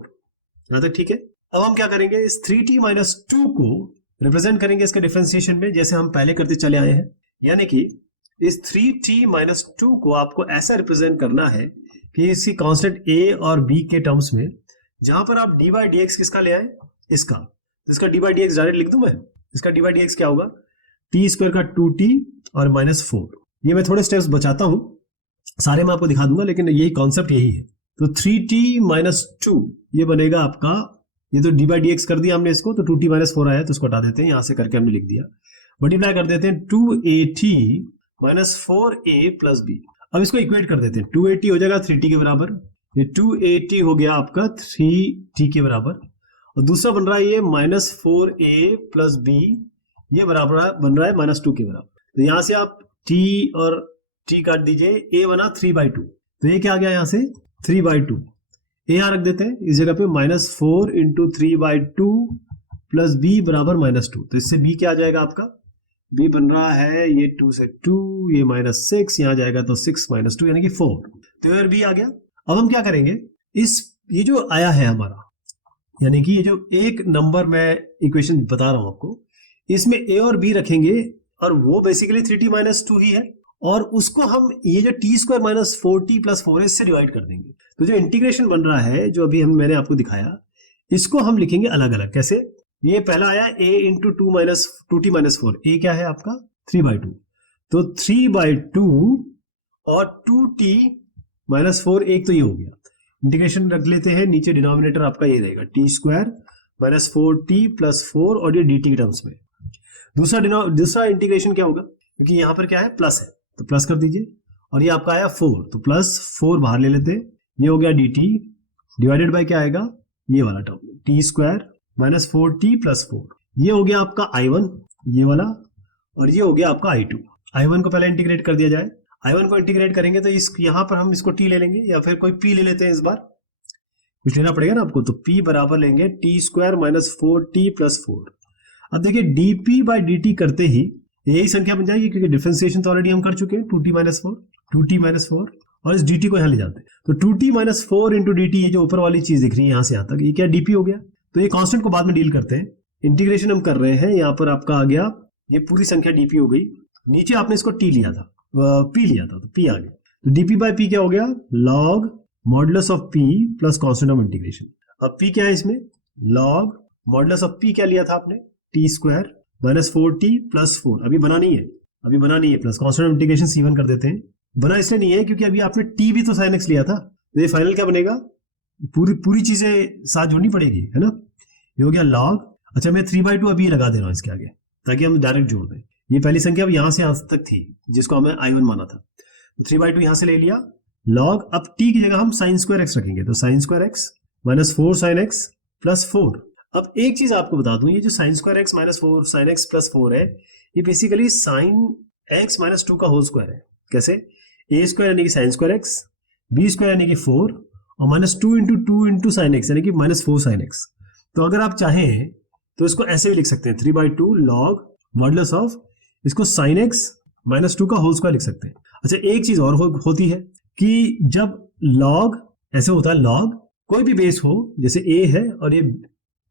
यहाँ तक ठीक है। अब हम क्या करेंगे, इस 3t माइनस 2 को रिप्रेजेंट करेंगे इसके डिफरेंशिएशन में, जैसे हम पहले करते चले आए हैं। यानी कि इस 3t माइनस 2 को आपको ऐसा रिप्रेजेंट करना है कि इसकी कांस्टेंट a और b के टर्म्स में, जहां पर आप dy dx किसका ले आए, इसका, तो इसका dy dx डायरेक्ट लिख दूं मैं। इसका dy dx क्या होगा, t स्क्वायर का 2t और माइनस 4। ये मैं थोड़े स्टेप्स बचाता हूं, सारे मैं आपको दिखा दूंगा, लेकिन यही कॉन्सेप्ट यही है। तो 3t माइनस 2 ये बनेगा आपका, ये तो dy dx कर दिया हमने इसको, तो 2t माइनस 4 आया, तो इसको हटा देते हैं, यहां से करके हमने लिख दिया। मल्टीप्लाई कर देते हैं 2at minus 4a plus b। अब इसको इक्वेट कर देते हैं, 2at हो जाएगा 3t के बराबर, ये 2at हो गया आपका 3t के बराबर, और दूसरा बन रहा है ये माइनस 4a प्लस b, ये बराबर बन रहा है माइनस 2 के बराबर। तो यहां से आप t और t काट दीजिए, a बना 3/2, तो ये क्या आ गया यहाँ से 3/2, a यहाँ रख देते हैं इस जगह पे, माइनस 4 इंटू 3/2 प्लस b बराबर माइनस 2। तो इससे b क्या आ जाएगा आपका, b बन रहा है ये 2 से 2, ये माइनस 6, यहाँ जाएगा तो 6 माइनस 2 यानी कि 4, तो यार b आ गया। अब हम क्या करेंगे, इस ये जो आया है हमारा, यानी कि ये जो एक नंबर मैं इक्वेशन बता रहा हूं आपको, इसमें a और b रखेंगे, और वो बेसिकली 3t माइनस 2 ही है, और उसको हम ये जो T square minus 4t plus 4 है इससे डिवाइड कर देंगे। तो जो इंटीग्रेशन बन रहा है, जो अभी मैंने आपको दिखाया, इसको हम लिखेंगे अलग अलग। कैसे, ये पहला आया a into 2t minus 4, a क्या है आपका 3/2, तो 3/2 और 2t माइनस 4, एक तो ये हो गया, इंटीग्रेशन रख लेते हैं, नीचे डिनोमिनेटर आपका ये रहेगा T square minus 4t plus 4 और ये dt के टर्म्स में। दूसरा इंटीग्रेशन क्या होगा, क्योंकि यहाँ पर क्या है प्लस है, तो प्लस कर दीजिए, और ये आपका आया 4, तो प्लस 4 बाहर ले लेते, ये हो गया dt डिवाइडेड बाय क्या आएगा, ये वाला term T square minus 4t plus 4, ये हो गया आपका i1 ये वाला, और ये हो गया आपका i2। i1 को पहले इंटीग्रेट कर दिया जाए, i1 को इंटीग्रेट करेंगे तो इस यहाँ पर हम इसको t ले लेंगे, या फिर कोई p ले लेते हैं, इस बार कुछ लेना पड़ेगा ना आपको, तो p बराबर लेंगे T square minus 4t plus 4। अब देखिए dp बाई dt करते ही यही संख्या बन जाएगी, क्योंकि डिफरेंशिएशन तो ऑलरेडी हम कर चुके हैं, 2t माइनस 4, और इस dt को यहाँ ले जाते हैं, तो 2t माइनस 4 इंटू dt, ये जो ऊपर वाली चीज दिख रही है यहाँ से यहाँ तक, ये क्या dp हो गया। तो ये कांस्टेंट को बाद में डील करते हैं, इंटीग्रेशन हम कर रहे हैं, यहाँ पर आपका आ गया ये पूरी संख्या dp हो गई, नीचे आपने इसको t लिया था, p लिया था, तो p आ गया, तो dp बाई p क्या हो गया, log modulus of p plus constant of integration. अब p क्या है इसमें, log मॉडुलस ऑफ p क्या लिया था आपने, T square minus 4t plus 4, अभी बना नहीं है, plus constant of integration c1 कर देते हैं। बना इसलिए नहीं है क्योंकि अभी आपने t भी तो sin x लिया था, तो ये फाइनल क्या बनेगा, पूरी चीजें साथ जोड़नी पड़ेगी, है ना। ये हो गया log, अच्छा मैं 3/2 अभी लगा दे रहा हूँ इसके आगे, ताकि हम डायरेक्ट जोड़ दें। ये पहली संख्या अब यहाँ से यहाँ तक थी, जिसको हमें i1 माना था, तो 3/2 यहाँ से ले लिया, log, अब t की जगह हम sin स्क्वायर x रखेंगे, तो sin square x minus 4 sin x plus 4। अब एक चीज आपको बता दूं, ये जो sin square x minus 4 sin x plus 4 है, ये बेसिकली sin x माइनस 2 का होल स्क्वायर है। कैसे, a स्क्वायर यानी कि sin square x, b square यानी कि 4, और minus 2 into 2 into sine x यानी कि माइनस 4 sin x। तो अगर आप चाहें तो इसको ऐसे भी लिख सकते हैं, 3/2 log मॉडुलस ऑफ, इसको sin x माइनस 2 का होल स्क्वायर लिख सकते हैं। अच्छा एक चीज और होती है कि जब log ऐसे होता है, log कोई भी बेस हो, जैसे a है और ये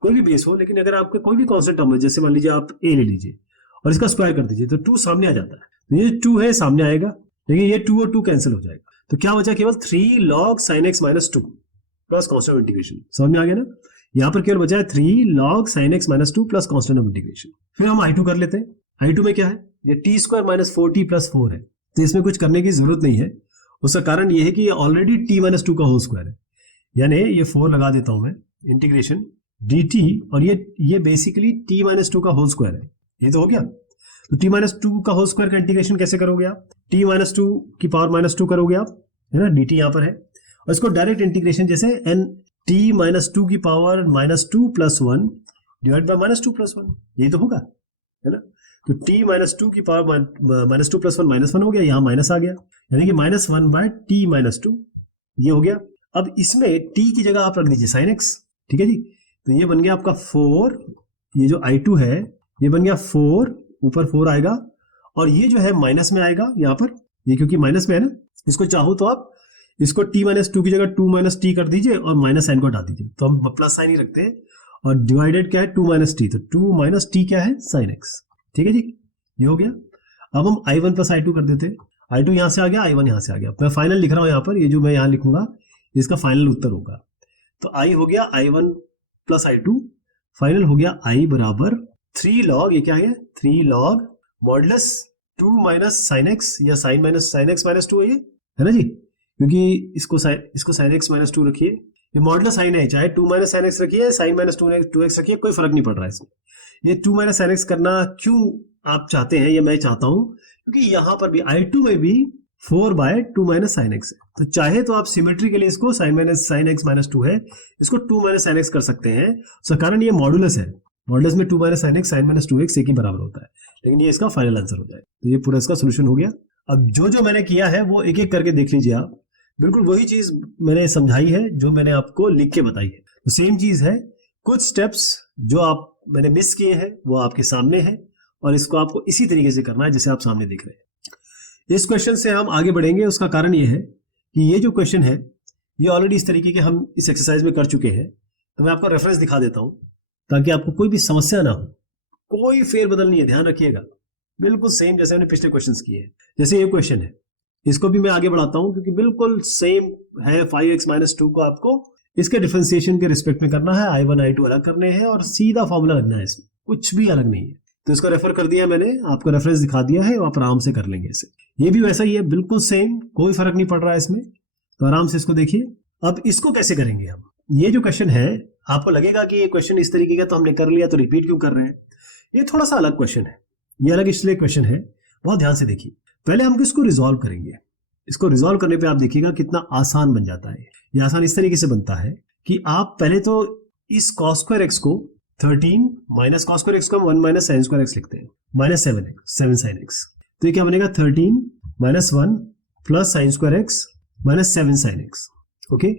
कोई भी बेस हो, लेकिन अगर आपके कोई भी कांस्टेंट टर्म है, जैसे मान लीजिए आप a ले लीजिए और इसका स्क्वायर कर दीजिए, तो 2 सामने आ जाता है, तो ये 2 है सामने आएगा, लेकिन ये 2 और 2 कैंसिल हो जाएगा, तो क्या बचा केवल 3 log sin x minus 2 plus constant of integration. समझ में आ गया ना, यहाँ पर केवल बचा है 3 log sin x minus 2 plus constant of integration. फिर हम i2 कर लेते हैं, i2 में क्या है, ये T square minus 4t plus 4 है, तो इसमें कुछ करने की जरूरत नहीं है। उसका कारण ये है कि ये ऑलरेडी t माइनस 2 का होल स्क्वायर है, यानी ये 4 लगा देता हूं मैं, इंटीग्रेशन dt, और ये बेसिकली t माइनस 2 का होल स्क्वायर है, ये तो हो गया। तो t माइनस 2 का होल स्क्वायर का इंटीग्रेशन कैसे करोगे आप, t माइनस 2 की पावर माइनस 2 करोगे आप, है ना, dt यहाँ पर है, और इसको डायरेक्ट इंटीग्रेशन जैसे n t माइनस 2 की power minus 2 plus 1 divide by minus 2 plus 1, ये तो होगा, है ना। तो t माइनस 2 की पावर माइनस 2 प्लस 1 माइनस 1 हो गया, यहाँ माइनस आ गया, यानी कि माइनस 1 बाय t माइनस 2, ये हो गया। अब इसमें t की जगह आप रख दीजिए sin x, ठीक है जी, तो ये बन गया आपका 4, ये जो i2 है ये बन गया 4, ऊपर 4 आएगा, और ये जो है माइनस में आएगा यहाँ पर, ये क्योंकि माइनस में है ना, इसको चाहो तो आप इसको t माइनस टू की जगह 2 माइनस टी कर दीजिए और माइनस साइन को हटा दीजिए, तो हम प्लस साइन ही रखते हैं, और डिवाइडेड क्या है 2 माइनस टी, तो 2 माइनस टी क्या है साइन एक्स। ठीक है जी, ये हो गया। अब हम i1 प्लस i2 कर देते हैं, i2 यहां से आ गया, i1 यहां से आ गया। मैं फाइनल लिख रहा हूं यहां पर, ये जो मैं यहां लिखूंगा इसका फाइनल उत्तर होगा। तो i हो गया i1 प्लस i2, फाइनल हो गया i बराबर 3 लॉग, ये क्या है 3 log modulus 2 minus sine x, या sine minus sine x minus 2 है ना जी, क्योंकि इसको साइन एक्स माइनस 2 रखिए, ये मॉडुलस साइन है, चाहे 2 माइनस साइन एक्स रखिए, साइन माइनस 2x रखिए, कोई फर्क नहीं पड़ रहा है इसमें। ये 2 माइनस साइन एक्स करना क्यों आप चाहते हैं, ये मैं चाहता हूं क्योंकि यहां पर भी i2 में भी 4/2 माइनस साइन एक्स है, तो चाहे तो आप सिमेट्री के लिए इसको साइन एक्स माइनस 2 है, इसको 2 माइनस साइन एक्स कर सकते हैं। उसका कारण ये मॉडुलस है, मॉडुलस में 2 minus sine x sine minus 2x एक ही बराबर होता है, लेकिन ये इसका फाइनल आंसर हो जाए। तो ये पूरा इसका सोल्यूशन हो गया। अब जो मैंने किया है वो एक एक करके देख लीजिए आप, बिल्कुल वही चीज मैंने समझाई है जो मैंने आपको लिख के बताई है, तो सेम चीज है। कुछ स्टेप्स जो मैंने मिस किए हैं वो आपके सामने है, और इसको आपको इसी तरीके से करना है जैसे आप सामने देख रहे हैं। इस क्वेश्चन से हम आगे बढ़ेंगे, उसका कारण ये है कि ये जो क्वेश्चन है ये ऑलरेडी इस तरीके के हम इस एक्सरसाइज में कर चुके हैं, तो मैं आपको रेफरेंस दिखा देता हूं ताकि आपको कोई भी समस्या ना हो, कोई फेरबदल नहीं है, ध्यान रखिएगा, बिल्कुल सेम जैसे हमने पिछले क्वेश्चंस किए हैं। जैसे ये क्वेश्चन है, इसको भी मैं आगे बढ़ाता हूं क्योंकि बिल्कुल सेम है। 5x माइनस 2 को आपको इसके डिफरेंशिएशन के रिस्पेक्ट में करना है, i1 i2 अलग करने हैं और सीधा फॉर्मूला लगना है, इसमें कुछ भी अलग नहीं है। तो इसको रेफर कर दिया मैंने, आपको रेफरेंस दिखा दिया है, आप आराम से कर लेंगे इसे। ये भी वैसा ही है, बिल्कुल सेम, कोई फर्क नहीं पड़ रहा है इसमें, तो आराम से इसको देखिए। अब इसको कैसे करेंगे हम, ये जो क्वेश्चन है आपको लगेगा कि ये क्वेश्चन इस तरीके का तो हमने कर लिया, तो रिपीट क्यों कर रहे हैं। ये थोड़ा सा अलग क्वेश्चन है, ये अलग इसलिए क्वेश्चन है, बहुत ध्यान से देखिए। पहले हम इसको रिजॉल्व करेंगे, इसको रिजॉल्व करने पे आप देखिएगा कितना आसान बन जाता है। ये आसान इस तरीके से बनता है कि आप पहले तो इस cos स्क्वायर x को 13 माइनस cos स्क्वायर x को हम 1 माइनस साइन स्क्वायर x लिखते हैं, माइनस 7 साइन x, तो ये क्या बनेगा 13 minus 1 plus sine square x minus 7 sine x। Okay,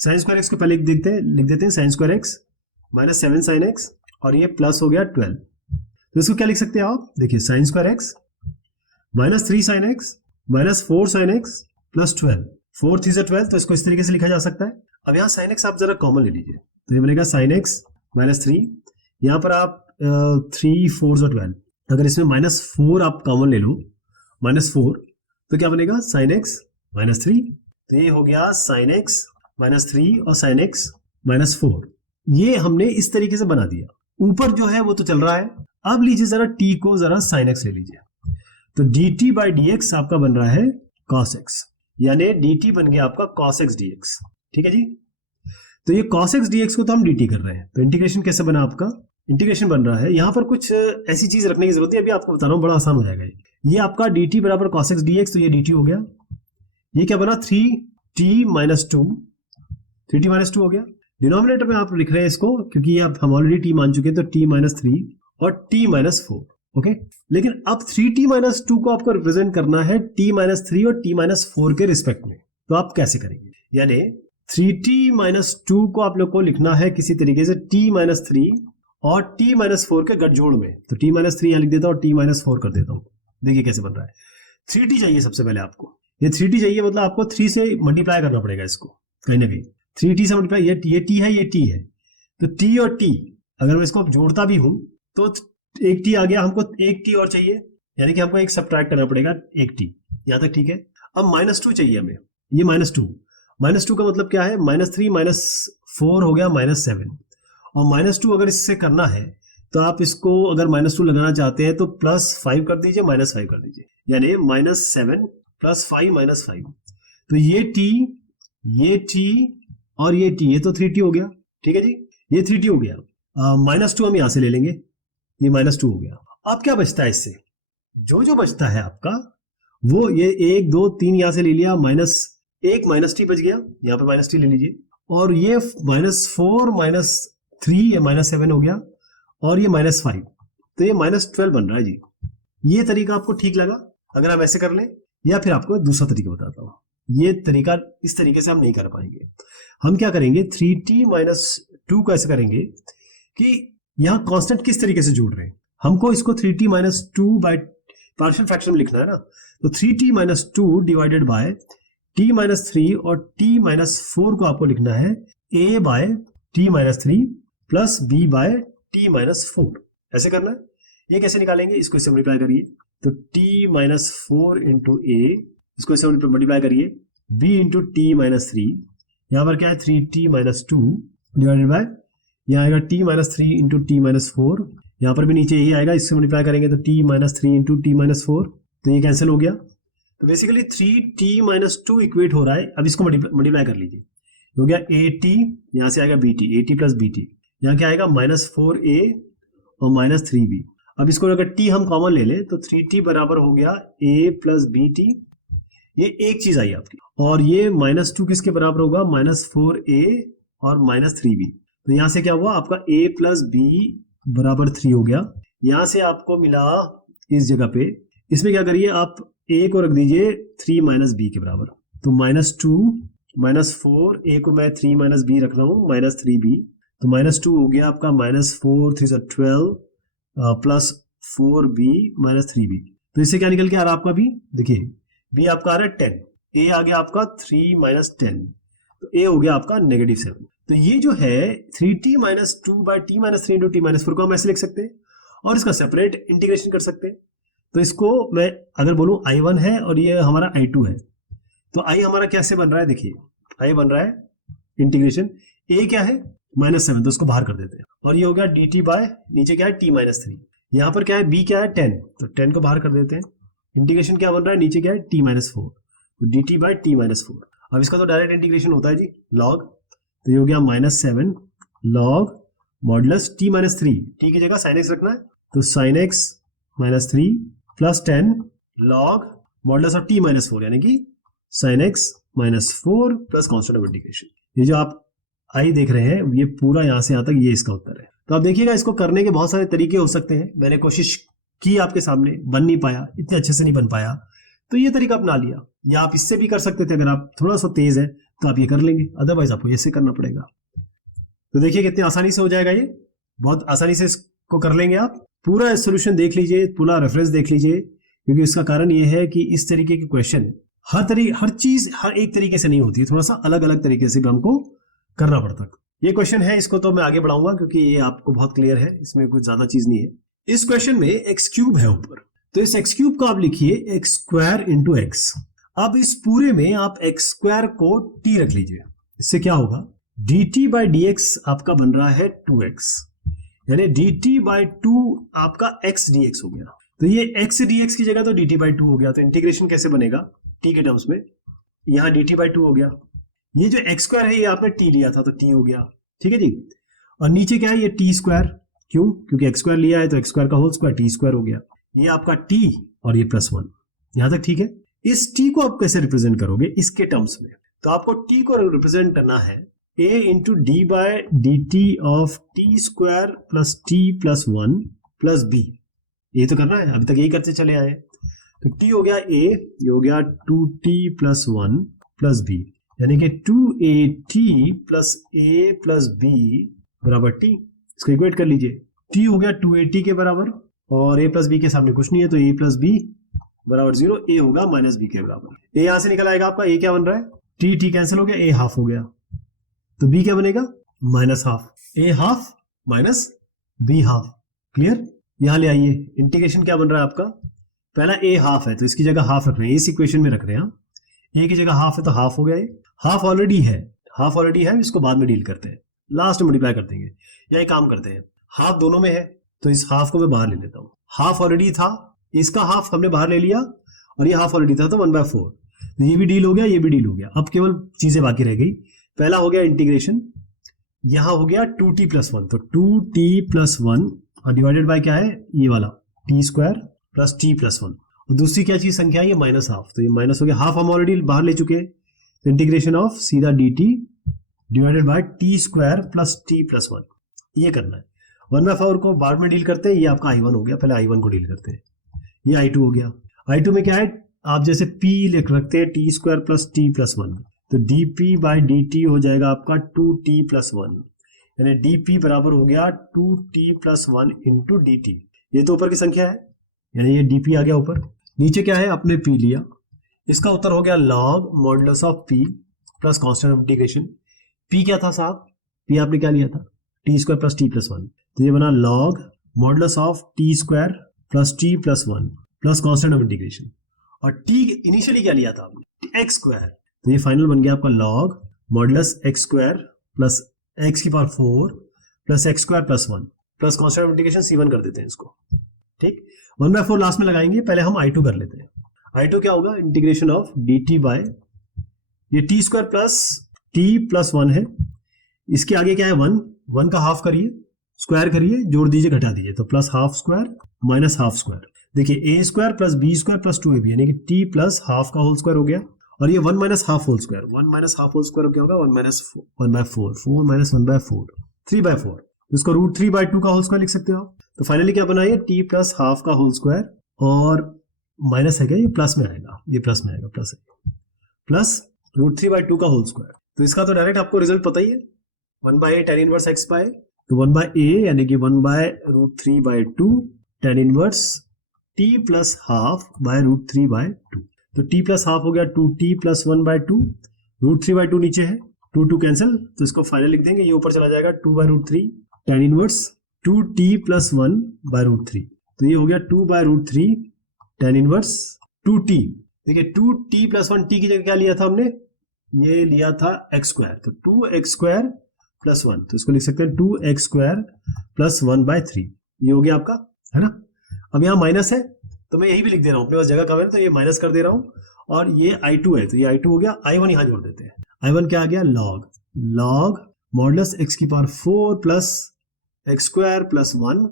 sine square x को पहले लिख देते हैं sine square x minus 7 sine x, और ये प्लस हो गया 12। तो इसको क्या लिख सकते हैं आप, देखिए sine square x minus 3 sine x minus 4 sine x plus 12, 4 3 से 12, तो इसको इस तरीके से लिखा जा सकता है। अब यहाँ साइन x आप जरा कॉमन ले लीजिए, तो ये बनेगा साइन x माइनस 3, यहाँ पर आप 3 4 से 12, अगर इसमें माइनस 4 आप कॉमन ले लो, माइनस 4, तो क्या बनेगा साइन x माइनस 3, तो ये हो गया साइन x माइनस 3 और साइन x माइनस 4। ये हमने इस तरीके से बना दिया, ऊपर जो है वो तो चल रहा है। अब लीजिए जरा t को जरा साइन x ले लीजिए, तो dt बाई dx आपका बन रहा है cos x, यानी dt बन गया आपका cos x dx। ठीक है जी, तो ये cos x dx को तो हम dt कर रहे हैं, तो इंटीग्रेशन कैसे बना आपका, इंटीग्रेशन बन रहा है, यहां पर कुछ ऐसी चीज रखने की जरूरत है, अभी आपको बता रहा हूं, बड़ा आसान हो जाएगा। ये आपका dt बराबर cos x dx, तो ये dt हो गया, ये क्या बना 3t माइनस 2, 3t माइनस 2 हो गया। डिनोमिनेटर में आप लिख रहे हैं इसको क्योंकि ये हम ऑलरेडी t मान चुके हैं, तो t माइनस 3 और t माइनस 4। ओके, लेकिन अब 3t माइनस 2 को आपको रिप्रेजेंट करना है t माइनस 3 और t माइनस 4 के रिस्पेक्ट में, तो आप कैसे करेंगे, यानी 3t माइनस 2 को आप लोग को लिखना है किसी तरीके से t माइनस 3 और t माइनस 4 के गठजोड़ में, तो t माइनस 3 यहां लिख देता हूं और t माइनस 4 कर देता हूं। देखिए कैसे बन रहा है, 3t चाहिए सबसे पहले आपको, ये 3t चाहिए, मतलब आपको 3 से मल्टीप्लाई करना पड़ेगा इसको कहीं ना कहीं, 3t से मल्टीप्लाई, ये t है, ये t है, तो t और t अगर मैं इसको जोड़ता भी हूं तो एक t आ गया, हमको एक t और चाहिए, यानी कि हमको एक सब्ट्रैक्ट करना पड़ेगा एक t, यहां तक ठीक है। अब माइनस 2 चाहिए हमें, ये माइनस 2 का मतलब क्या है, माइनस 3 माइनस 4 हो गया माइनस 7, और माइनस 2 अगर इससे करना है तो आप इसको अगर माइनस 2 लगाना चाहते हैं तो प्लस 5 कर दीजिए, माइनस 5 कर दीजिए, यानी माइनस 7 प्लस 5 माइनस 5, तो ये t और ये t, ये तो 3t हो गया। ठीक है जी, ये 3t हो गया, माइनस 2 हम यहां से ले लेंगे, ये माइनस 2 हो गया। अब क्या बचता है इससे, जो बचता है आपका वो ये 1 2 3 यहां से ले लिया, माइनस 1 माइनस t बच गया, यहां पर माइनस t ले लीजिए, और ये माइनस 4 माइनस 3 ये माइनस 7 हो गया, और ये माइनस 5, तो ये माइनस 12 बन रहा है जी। ये तरीका आपको ठीक लगा अगर हम ऐसे कर लें, या फिर आपको दूसरा तरीका बताता हूं, ये तरीका इस तरीके से हम नहीं कर पाएंगे। हम क्या करेंगे, 3t माइनस 2 को ऐसे करेंगे कि यहां कांस्टेंट किस तरीके से जोड़ रहे हैं, हमको इसको 3t minus 2 by partial fraction में लिखना है ना, तो 3t minus 2 divided by t-3 और t-4 को आपको लिखना है a by t-3 plus b by t-4। ऐसे करना है। ये कैसे निकालेंगे, इसको इससे मल्टीप्लाई करिए, तो t-4 इंटू a, इसको इससे मल्टीप्लाई करिए, b इंटू t-3, यहाँ पर क्या है 3t-2 डिवाइडेड बाय, यहाँ आएगा t-3 इंटू t-4, यहाँ पर भी नीचे यही आएगा, इससे मल्टीप्लाई करेंगे तो t-3 इंटू t-4, तो ये कैंसिल हो गया। तो बेसिकली 3t-2 इक्वेट हो रहा है। अब इसको मल्टीप्लाई कर लीजिए, हो गया at, यहाँ से आएगा bt, at प्लस bt, यहाँ क्या आएगा -4a और -3b। अब इसको अगर t हम कॉमन ले लें तो 3t बराबर हो गया a प्लस bt, ये एक चीज आई आपकी, और ये -2 किसके बराबर होगा, -4a और -3b। तो यहाँ से क्या हुआ आपका a प्लस b बराबर 3 हो गया। यहाँ से आपको मिला इस जगह पे, इसमें क्या करिए आप a को रख दीजिए 3 माइनस b के बराबर, तो -2 -4, a को मैं 3 माइनस b रख रहा हूँ -3b, तो -2 हो गया आपका -4 3 12 प्लस 4b -3b। तो इससे क्या निकल के आ रहा है आपका b, देखिए b आपका आ रहा है 10, a आ गया आपका 3 माइनस 10, तो a हो गया आपका -7। तो ये जो है 3t-2 by t-3 into t-4 को हम ऐसे लिख सकते हैं, और इसका सेपरेट इंटीग्रेशन कर सकते हैं। तो इसको मैं अगर बोलूं i1 है और ये हमारा i2 है, तो i हमारा कैसे बन रहा है, देखिए i बन रहा है इंटीग्रेशन, a क्या है -7, तो उसको बाहर कर देते हैं, और ये हो गया dt बाय नीचे क्या है t-3, यहाँ पर क्या है b क्या है 10, तो 10 को बाहर कर देते हैं। इंटीग्रेशन क्या बन रहा है, नीचे क्या है t-4, तो dt बाय t-4। अब इसका तो डायरेक्ट इंटीग्रेशन होता है जी, log, तो ये हो गया -7 log मॉडुलस t-3, t की जगह sin x रखना है, तो sin x -3 plus 10 log modulus of t-4, यानी कि sin x -4 plus constant of integration. ये जो आप आई देख रहे हैं, ये पूरा यहां से यहां तक ये इसका उत्तर है। तो आप देखिएगा, इसको करने के बहुत सारे तरीके हो सकते हैं। मैंने कोशिश की आपके सामने, बन नहीं पाया, इतने अच्छे से नहीं बन पाया, तो ये तरीका अपना लिया। या आप इससे भी कर सकते थे, अगर आप थोड़ा सा तेज है तो आप ये कर लेंगे, अदरवाइज आपको ऐसे करना पड़ेगा। तो देखिए कितनी आसानी से हो जाएगा, ये बहुत आसानी से इसको कर लेंगे आप। पूरा सोल्यूशन देख लीजिए, पूरा रेफरेंस देख लीजिए, क्योंकि इसका कारण ये है कि इस तरीके के क्वेश्चन हर चीज हर एक तरीके से नहीं होती, थोड़ा सा अलग अलग तरीके से भी हमको करना पड़ता है। ये क्वेश्चन है, इसको तो मैं आगे बढ़ाऊंगा क्योंकि ये आपको बहुत क्लियर है, इसमें कुछ ज्यादा चीज नहीं है। इस क्वेश्चन में एक्स क्यूब है ऊपर, तो इस एक्स क्यूब को आप लिखिए एक्स स्क्वायर इंटू एक्स। अब इस पूरे में आप एक्स स्क्वायर को t रख लीजिए, इससे क्या होगा dt बाई dx आपका बन रहा है 2x, यानी dt बाई 2 आपका x dx हो गया। तो ये x dx की जगह तो dt बाई 2 हो गया, तो इंटीग्रेशन कैसे बनेगा t के टर्म्स में, यहाँ dt बाई 2 हो गया। ये जो एक्स स्क्वायर है ये आपने t लिया था, तो t हो गया, ठीक है जी। और नीचे क्या है, ये t स्क्वायर, क्यों, क्योंकि एक्स स्क्वायर लिया है तो एक्स स्क्वायर का होल स्क्वायर t स्क्वायर हो गया। ये आपका t और ये +1, यहां तक ठीक है। इस t को आप कैसे रिप्रेजेंट करोगे इसके टर्म्स में, तो आपको t को रिप्रेजेंट करना है a into d by d t of t square plus t plus 1 plus b, ये तो करना है, अभी तक यही करते चले आए। तो t हो गया a, ये हो गया 2t प्लस 1 प्लस b, यानी कि 2at plus a plus b बराबर t। इसको इक्वेट कर लीजिए, t हो गया 2at के बराबर, और a प्लस b के सामने कुछ नहीं है, तो a प्लस b बराबर 0, a होगा माइनस b के बराबर। a यहां से निकल आएगा आपका, a क्या बन रहा है t कैंसिल हो गया, a हाफ हो गया, तो b क्या बनेगा -half, a half minus b half. Clear, यहां ले आइए, इंटीग्रेशन क्या बन रहा है आपका, पहला a हाफ है तो इसकी जगह हाफ रख रहे हैं, इस इक्वेशन में रख रहे हैं, a की जगह हाफ है तो हाफ हो गया, हाफ ऑलरेडी है, इसको बाद में डील करते हैं, लास्ट में मल्टीप्लाई कर देंगे, या एक काम करते हैं, हाफ दोनों में है तो इस हाफ को मैं बाहर ले लेता हूं, हाफ ऑलरेडी था, इसका हाफ हमने बाहर ले लिया, और ये हाफ ऑलरेडी था तो 1/4, तो ये भी डील हो गया, ये भी डील हो गया। अब केवल चीजें बाकी रह गई, पहला हो गया इंटीग्रेशन, यहां हो गया 2t प्लस 1, तो 2t प्लस 1 और डिवाइडेड बाय क्या है ये वाला t square plus t plus 1, और दूसरी क्या चीज संख्या है ये -हाफ, तो ये माइनस हो गया, हाफ हम ऑलरेडी बाहर ले चुके हैं, तो इंटीग्रेशन ऑफ सीधा dt divided by t square plus t plus 1, ये करना है। 1/4 को बाद में डील करते हैं, ये आपका i1 हो गया, पहले i1 को डील करते हैं, ये i2 हो गया। i2 में क्या है, आप जैसे p लिख रखते हैं t square plus t plus 1, तो dp बाई dt हो जाएगा आपका 2t प्लस 1, यानी dp बराबर हो गया 2t प्लस 1 इंटू dt, ये तो ऊपर की संख्या है, यानी ये dp आ गया ऊपर। नीचे क्या है, आपने p लिया, इसका उत्तर हो गया log modulus of P plus constant of integration. P क्या था साहब, पी आपने क्या लिया था, T square plus T plus one, तो ये बना log modulus of t square plus T plus one plus constant of integration. और टी इनिशियली क्या लिया था आपने, एक्स स्क्वायर, तो ये फाइनल बन गया आपका log modulus x square plus x की power 4 plus x square plus 1 plus constant of integration c1 कर देते हैं इसको। ठीक, 1/4 लास्ट में लगाएंगे, पहले हम i2 कर लेते हैं। i2 क्या होगा, इंटीग्रेशन ऑफ dt बाय ये T square plus T plus 1 है, इसके आगे क्या है 1 का हाफ करिए, स्क्वायर करिए, जोड़ दीजिए, घटा दीजिए, तो plus half square minus half square. देखिए a square plus b square plus 2ab यानी कि t प्लस हाफ का होल स्क्वायर हो गया, और ये 1 minus half whole square, 1 minus half whole square क्या होगा 1 माइनस 1/4, 4 माइनस 1/4, 3/4, इसको √3/2 का होल स्क्वायर लिख सकते हो आप। तो फाइनली क्या बना, ये t प्लस हाफ का होल स्क्वायर, और माइनस है क्या, ये प्लस में आएगा, ये प्लस में आएगा, प्लस है प्लस √3/2 का होल स्क्वायर। तो इसका तो डायरेक्ट आपको रिजल्ट पता ही है, 1/a tan inverse x by, तो 1/a यानी कि 1/√3/2 tan inverse t plus half by √3/2, तो t प्लस हाफ हो गया 2t प्लस 1/2, √3/2 नीचे है, 2 कैंसिल, तो इसको फाइनल लिख देंगे, ये ऊपर चला जाएगा 2/√3 tan इनवर्स 2t प्लस 1/√3, तो ये हो गया 2/√3 tan इनवर्स 2t। देखिए 2t प्लस 1t की जगह क्या लिया था हमने, ये लिया था x स्क्वायर, तो 2x स्क्वायर प्लस 1, तो इसको लिख सकते हैं 2x स्क्वायर प्लस 1/3, ये हो गया आपका, है ना। अब यहाँ माइनस है तो मैं यही भी लिख दे रहा हूँ, अपने पास जगह कम है तो ये माइनस कर दे रहा हूँ, और ये i2 है तो ये i2 हो गया, i1 यहाँ जोड़ देते हैं, i1 क्या आ गया लॉग मॉडुलस x की power 4 plus x square plus 1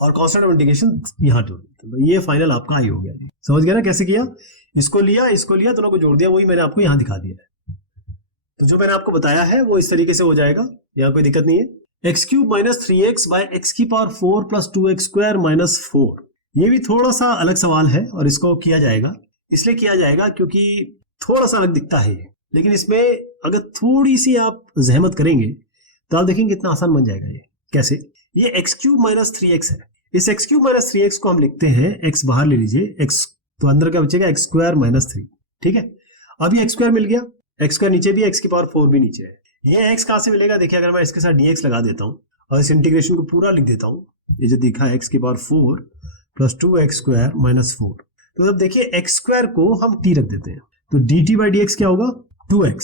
और कांस्टेंट ऑफ इंटीग्रेशन यहाँ जोड़ देते हैं, तो ये फाइनल आपका i हो गया जी। समझ गया ना कैसे किया, इसको लिया दोनों को जोड़ दिया, वही मैंने आपको यहाँ दिखा दिया है। तो जो मैंने आपको बताया है वो इस तरीके से हो जाएगा, यहाँ कोई दिक्कत नहीं है। x cube minus 3x by x की power 4 plus 2x square minus 4, ये भी थोड़ा सा अलग सवाल है, और इसको किया जाएगा, इसलिए किया जाएगा क्योंकि थोड़ा सा अलग दिखता है ये, लेकिन इसमें अगर थोड़ी सी आप जहमत करेंगे तो आप देखेंगे कितना आसान बन जाएगा ये। कैसे, ये x क्यूब माइनस 3x है, इस x क्यूब माइनस 3x को हम लिखते हैं, x बाहर ले लीजिए, x तो अंदर क्या बचेगा x स्क्वायर माइनस 3, ठीक है। अब ये x स्क्वायर मिल गया, x स्क्वायर नीचे भी, x की पावर 4 भी नीचे है, ये x कहां से मिलेगा, देखिए अगर मैं इसके साथ dx लगा देता हूं और इस इंटीग्रेशन को पूरा लिख देता हूं, ये जो दिखा है x की power 4 plus 2x square minus 4, तो अब देखिए x स्क्वायर को हम t रख देते हैं, तो dt बाई dx क्या होगा 2x,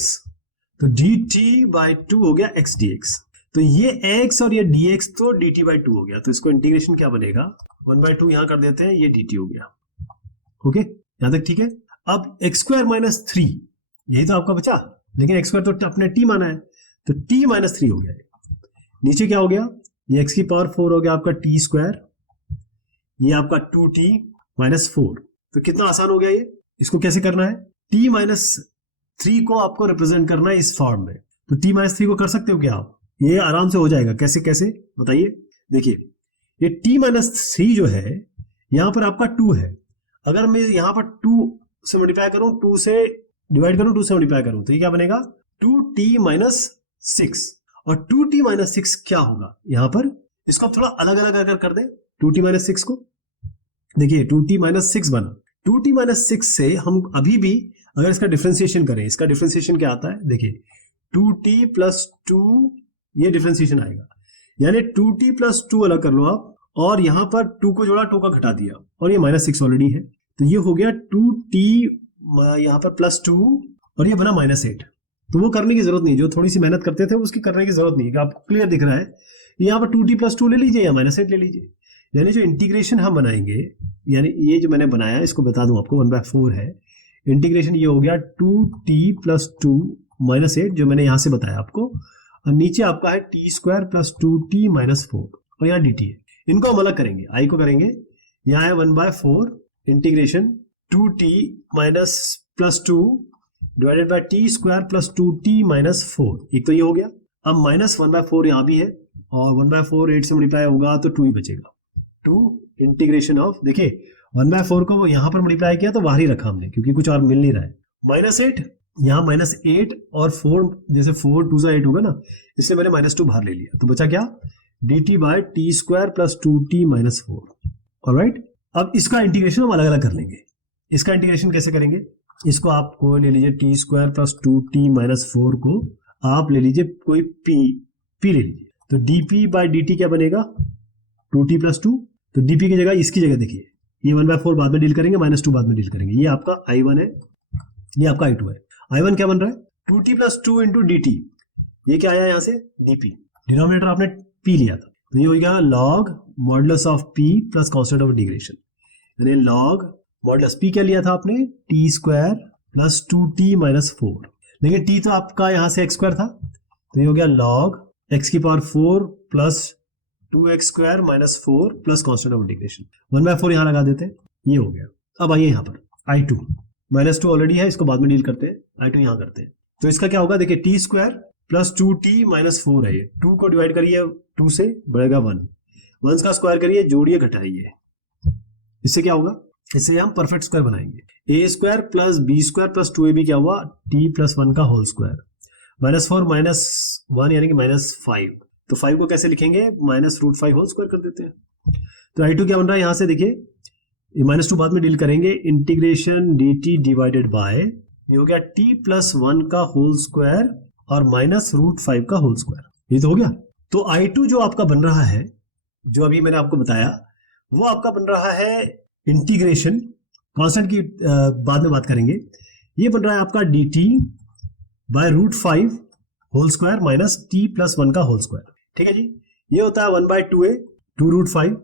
तो dt बाई 2 हो गया x dx, तो ये x और ये dx तो dt बाई 2 हो गया, तो इसको इंटीग्रेशन क्या बनेगा 1/2 यहां कर देते हैं, ये dt हो गया। ओके, यहां तक ठीक है। अब x स्क्वायर माइनस 3 यही तो आपका बचा, लेकिन x स्क्वायर तो अपने t माना है, तो t माइनस 3 हो गया, नीचे क्या हो गया, ये x की पावर 4 हो गया आपका t स्क्वायर, ये आपका 2t माइनस 4, तो कितना आसान हो गया ये। इसको कैसे करना है, t माइनस 3 को आपको रिप्रेजेंट करना है इस फॉर्म में, तो t माइनस 3 को कर सकते हो क्या आप, ये आराम से हो जाएगा। कैसे कैसे बताइए, देखिए ये t माइनस 3 जो है यहां पर आपका 2 है, अगर मैं यहां पर 2 से मल्टीप्लाई करूं, 2 से डिवाइड करूं, 2 से मल्टीप्लाई करूं, तो ये क्या बनेगा 2t माइनस 6, और 2t माइनस 6 क्या होगा यहां पर, इसको थोड़ा अलग अलग अगर कर दें 2t माइनस 6 को, देखिए 2t माइनस 6 बना, 2t माइनस 6 से हम अभी भी अगर इसका डिफरेंशिएशन करें, इसका डिफरेंशिएशन क्या आता है, देखिए 2t प्लस 2 ये डिफरेंशिएशन आएगा, यानी 2t प्लस 2 अलग कर लो आप, और यहां पर 2 को जोड़ा, 2 का घटा दिया, और ये माइनस 6 ऑलरेडी है, तो ये हो गया 2t यहां पर प्लस 2, और ये बना माइनस 8। तो वो करने की जरूरत नहीं, जो थोड़ी सी मेहनत करते थे उसकी करने की जरूरत नहीं है, आपको क्लियर दिख रहा है। यहाँ पर 2t प्लस 2 ले लीजिए या माइनस 8 ले लीजिए, यानी जो इंटीग्रेशन हम बनाएंगे, यानी ये जो मैंने बनाया इसको बता दूं आपको 1/4 है, इंटीग्रेशन ये हो गया 2t प्लस 2 माइनस 8 जो मैंने यहां से बताया आपको, और नीचे आपका है t square plus 2t minus 4, और यहाँ dt है, इनको हम अलग करेंगे, i को करेंगे, यहाँ है 1/4 integration 2t minus plus 2 divided by t square plus 2t minus 4, एक तो ये हो गया। अब माइनस 1/4 यहाँ भी है, और 1/4 8 से मल्टीप्लाई होगा तो 2 ही बचेगा, 2 इंटीग्रेशन ऑफ, देखिए 1/4 को यहाँ पर मल्टीप्लाई किया तो बाहर ही रखा हमने क्योंकि कुछ और मिल नहीं रहा है, माइनस 8 यहाँ माइनस 8 और 4, जैसे 4 2 8 होगा ना, इसलिए मैंने माइनस 2 बाहर ले लिया, तो बचा क्या dt by t square plus 2t minus 4। Alright, अब इसका इंटीग्रेशन हम अलग अलग कर लेंगे। इसका इंटीग्रेशन कैसे करेंगे, इसको आप को ले लीजिए T square plus 2t minus 4 को आप ले लीजिए कोई p ले लीजिए, तो dp बाई dt क्या बनेगा 2t प्लस 2, तो dp की जगह इसकी जगह देखिए ये 1/4 बाद में डील करेंगे, माइनस 2 बाद में डील करेंगे, ये आपका i1 है, ये आपका i2 है। i1 क्या बन रहा है 2t प्लस 2 इंटू dt, ये क्या आया यहाँ से dp, डिनोमिनेटर आपने p लिया था, तो ये हो गया log modulus of p plus constant of integration, यानी log मॉडुलस p क्या लिया था आपने t square plus 2t minus 4, लेकिन t तो आपका यहाँ से x स्क्वायर था, तो ये हो गया log x की power 4 plus 2x square minus 4 plus constant of integration, 1/4 यहाँ लगा देते हैं, ये हो गया। अब आइए यहाँ पर i2 माइनस 2 ऑलरेडी है, इसको बाद में डील करते हैं, i2 यहाँ करते हैं, तो इसका क्या होगा देखिए t square plus 2t minus 4 है, 2 को डिवाइड करिए 2 से बढ़ेगा 1 का स्क्वायर करिए जोड़िए घटाइए, इससे क्या होगा, इससे हम परफेक्ट स्क्वायर बनाएंगे, a square plus b square plus 2ab क्या हुआ t प्लस 1 का होल स्क्वायर, माइनस 4 माइनस 1 यानी कि माइनस 5, तो 5 को कैसे लिखेंगे माइनस रूट 5 होल स्क्वायर कर देते हैं। तो i2 क्या बन रहा है यहाँ से देखिए माइनस 2 बाद में डील करेंगे, इंटीग्रेशन dt डिवाइडेड बाय ये हो गया t प्लस 1 का होल स्क्वायर और माइनस रूट 5 का होल स्क्वायर, ये तो हो गया। तो i2 जो आपका बन रहा है, जो अभी मैंने आपको बताया, वो आपका बन रहा है इंटीग्रेशन, कांस्टेंट की बाद में बात करेंगे, ये बन रहा है आपका dt by root 5 whole square minus t plus 1 का होल स्क्वायर, ठीक है जी। ये होता है 1/2a 2 रूट 5,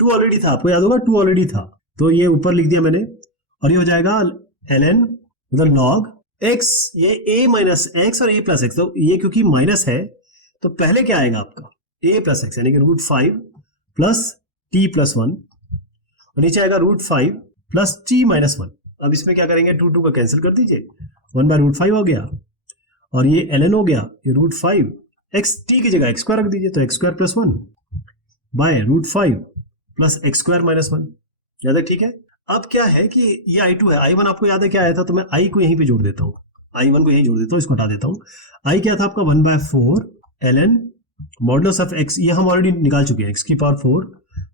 2 ऑलरेडी था, आपको याद होगा 2 ऑलरेडी था, तो ये ऊपर लिख दिया मैंने, और ये हो जाएगा ln मतलब log x, ये a माइनस x और a प्लस x, तो ये क्योंकि माइनस है तो पहले क्या आएगा आपका a प्लस x यानी कि रूट 5 प्लस t प्लस 1, और नीचे आएगा रूट 5 प्लस t माइनस 1। अब इसमें क्या करेंगे 2 का कैंसिल कर दीजिए, 1/√5 हो गया, और ये ln हो गया, ये रूट 5 x t की जगह x स्क्वायर रख दीजिए, तो x square plus 1 by root 5 plus x square minus 1, याद है, ठीक है। अब क्या है कि ये i2 है, i1 आपको याद है क्या आया था, तो मैं i को यहीं पे जोड़ देता हूँ, i1 को यहीं जोड़ देता हूँ, इसको हटा देता हूँ। i क्या था आपका 1/4 ln मॉडुलस ऑफ x, ये हम ऑलरेडी निकाल चुके हैं, x की power 4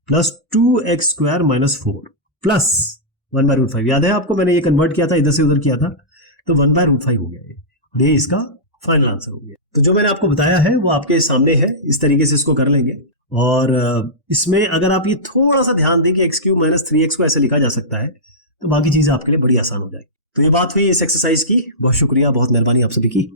plus 2x square minus 4 plus 1/√5, याद है आपको मैंने ये कन्वर्ट किया था, इधर से उधर किया था, तो 1/√5 हो गया, ये इसका फाइनल आंसर हो गया। तो जो मैंने आपको बताया है वो आपके सामने है, इस तरीके से इसको कर लेंगे, और इसमें अगर आप ये थोड़ा सा ध्यान दें कि x³ माइनस 3x को ऐसे लिखा जा सकता है, तो बाकी चीजें आपके लिए बड़ी आसान हो जाएगी। तो ये बात हुई इस एक्सरसाइज की, बहुत शुक्रिया, बहुत मेहरबानी आप सभी की।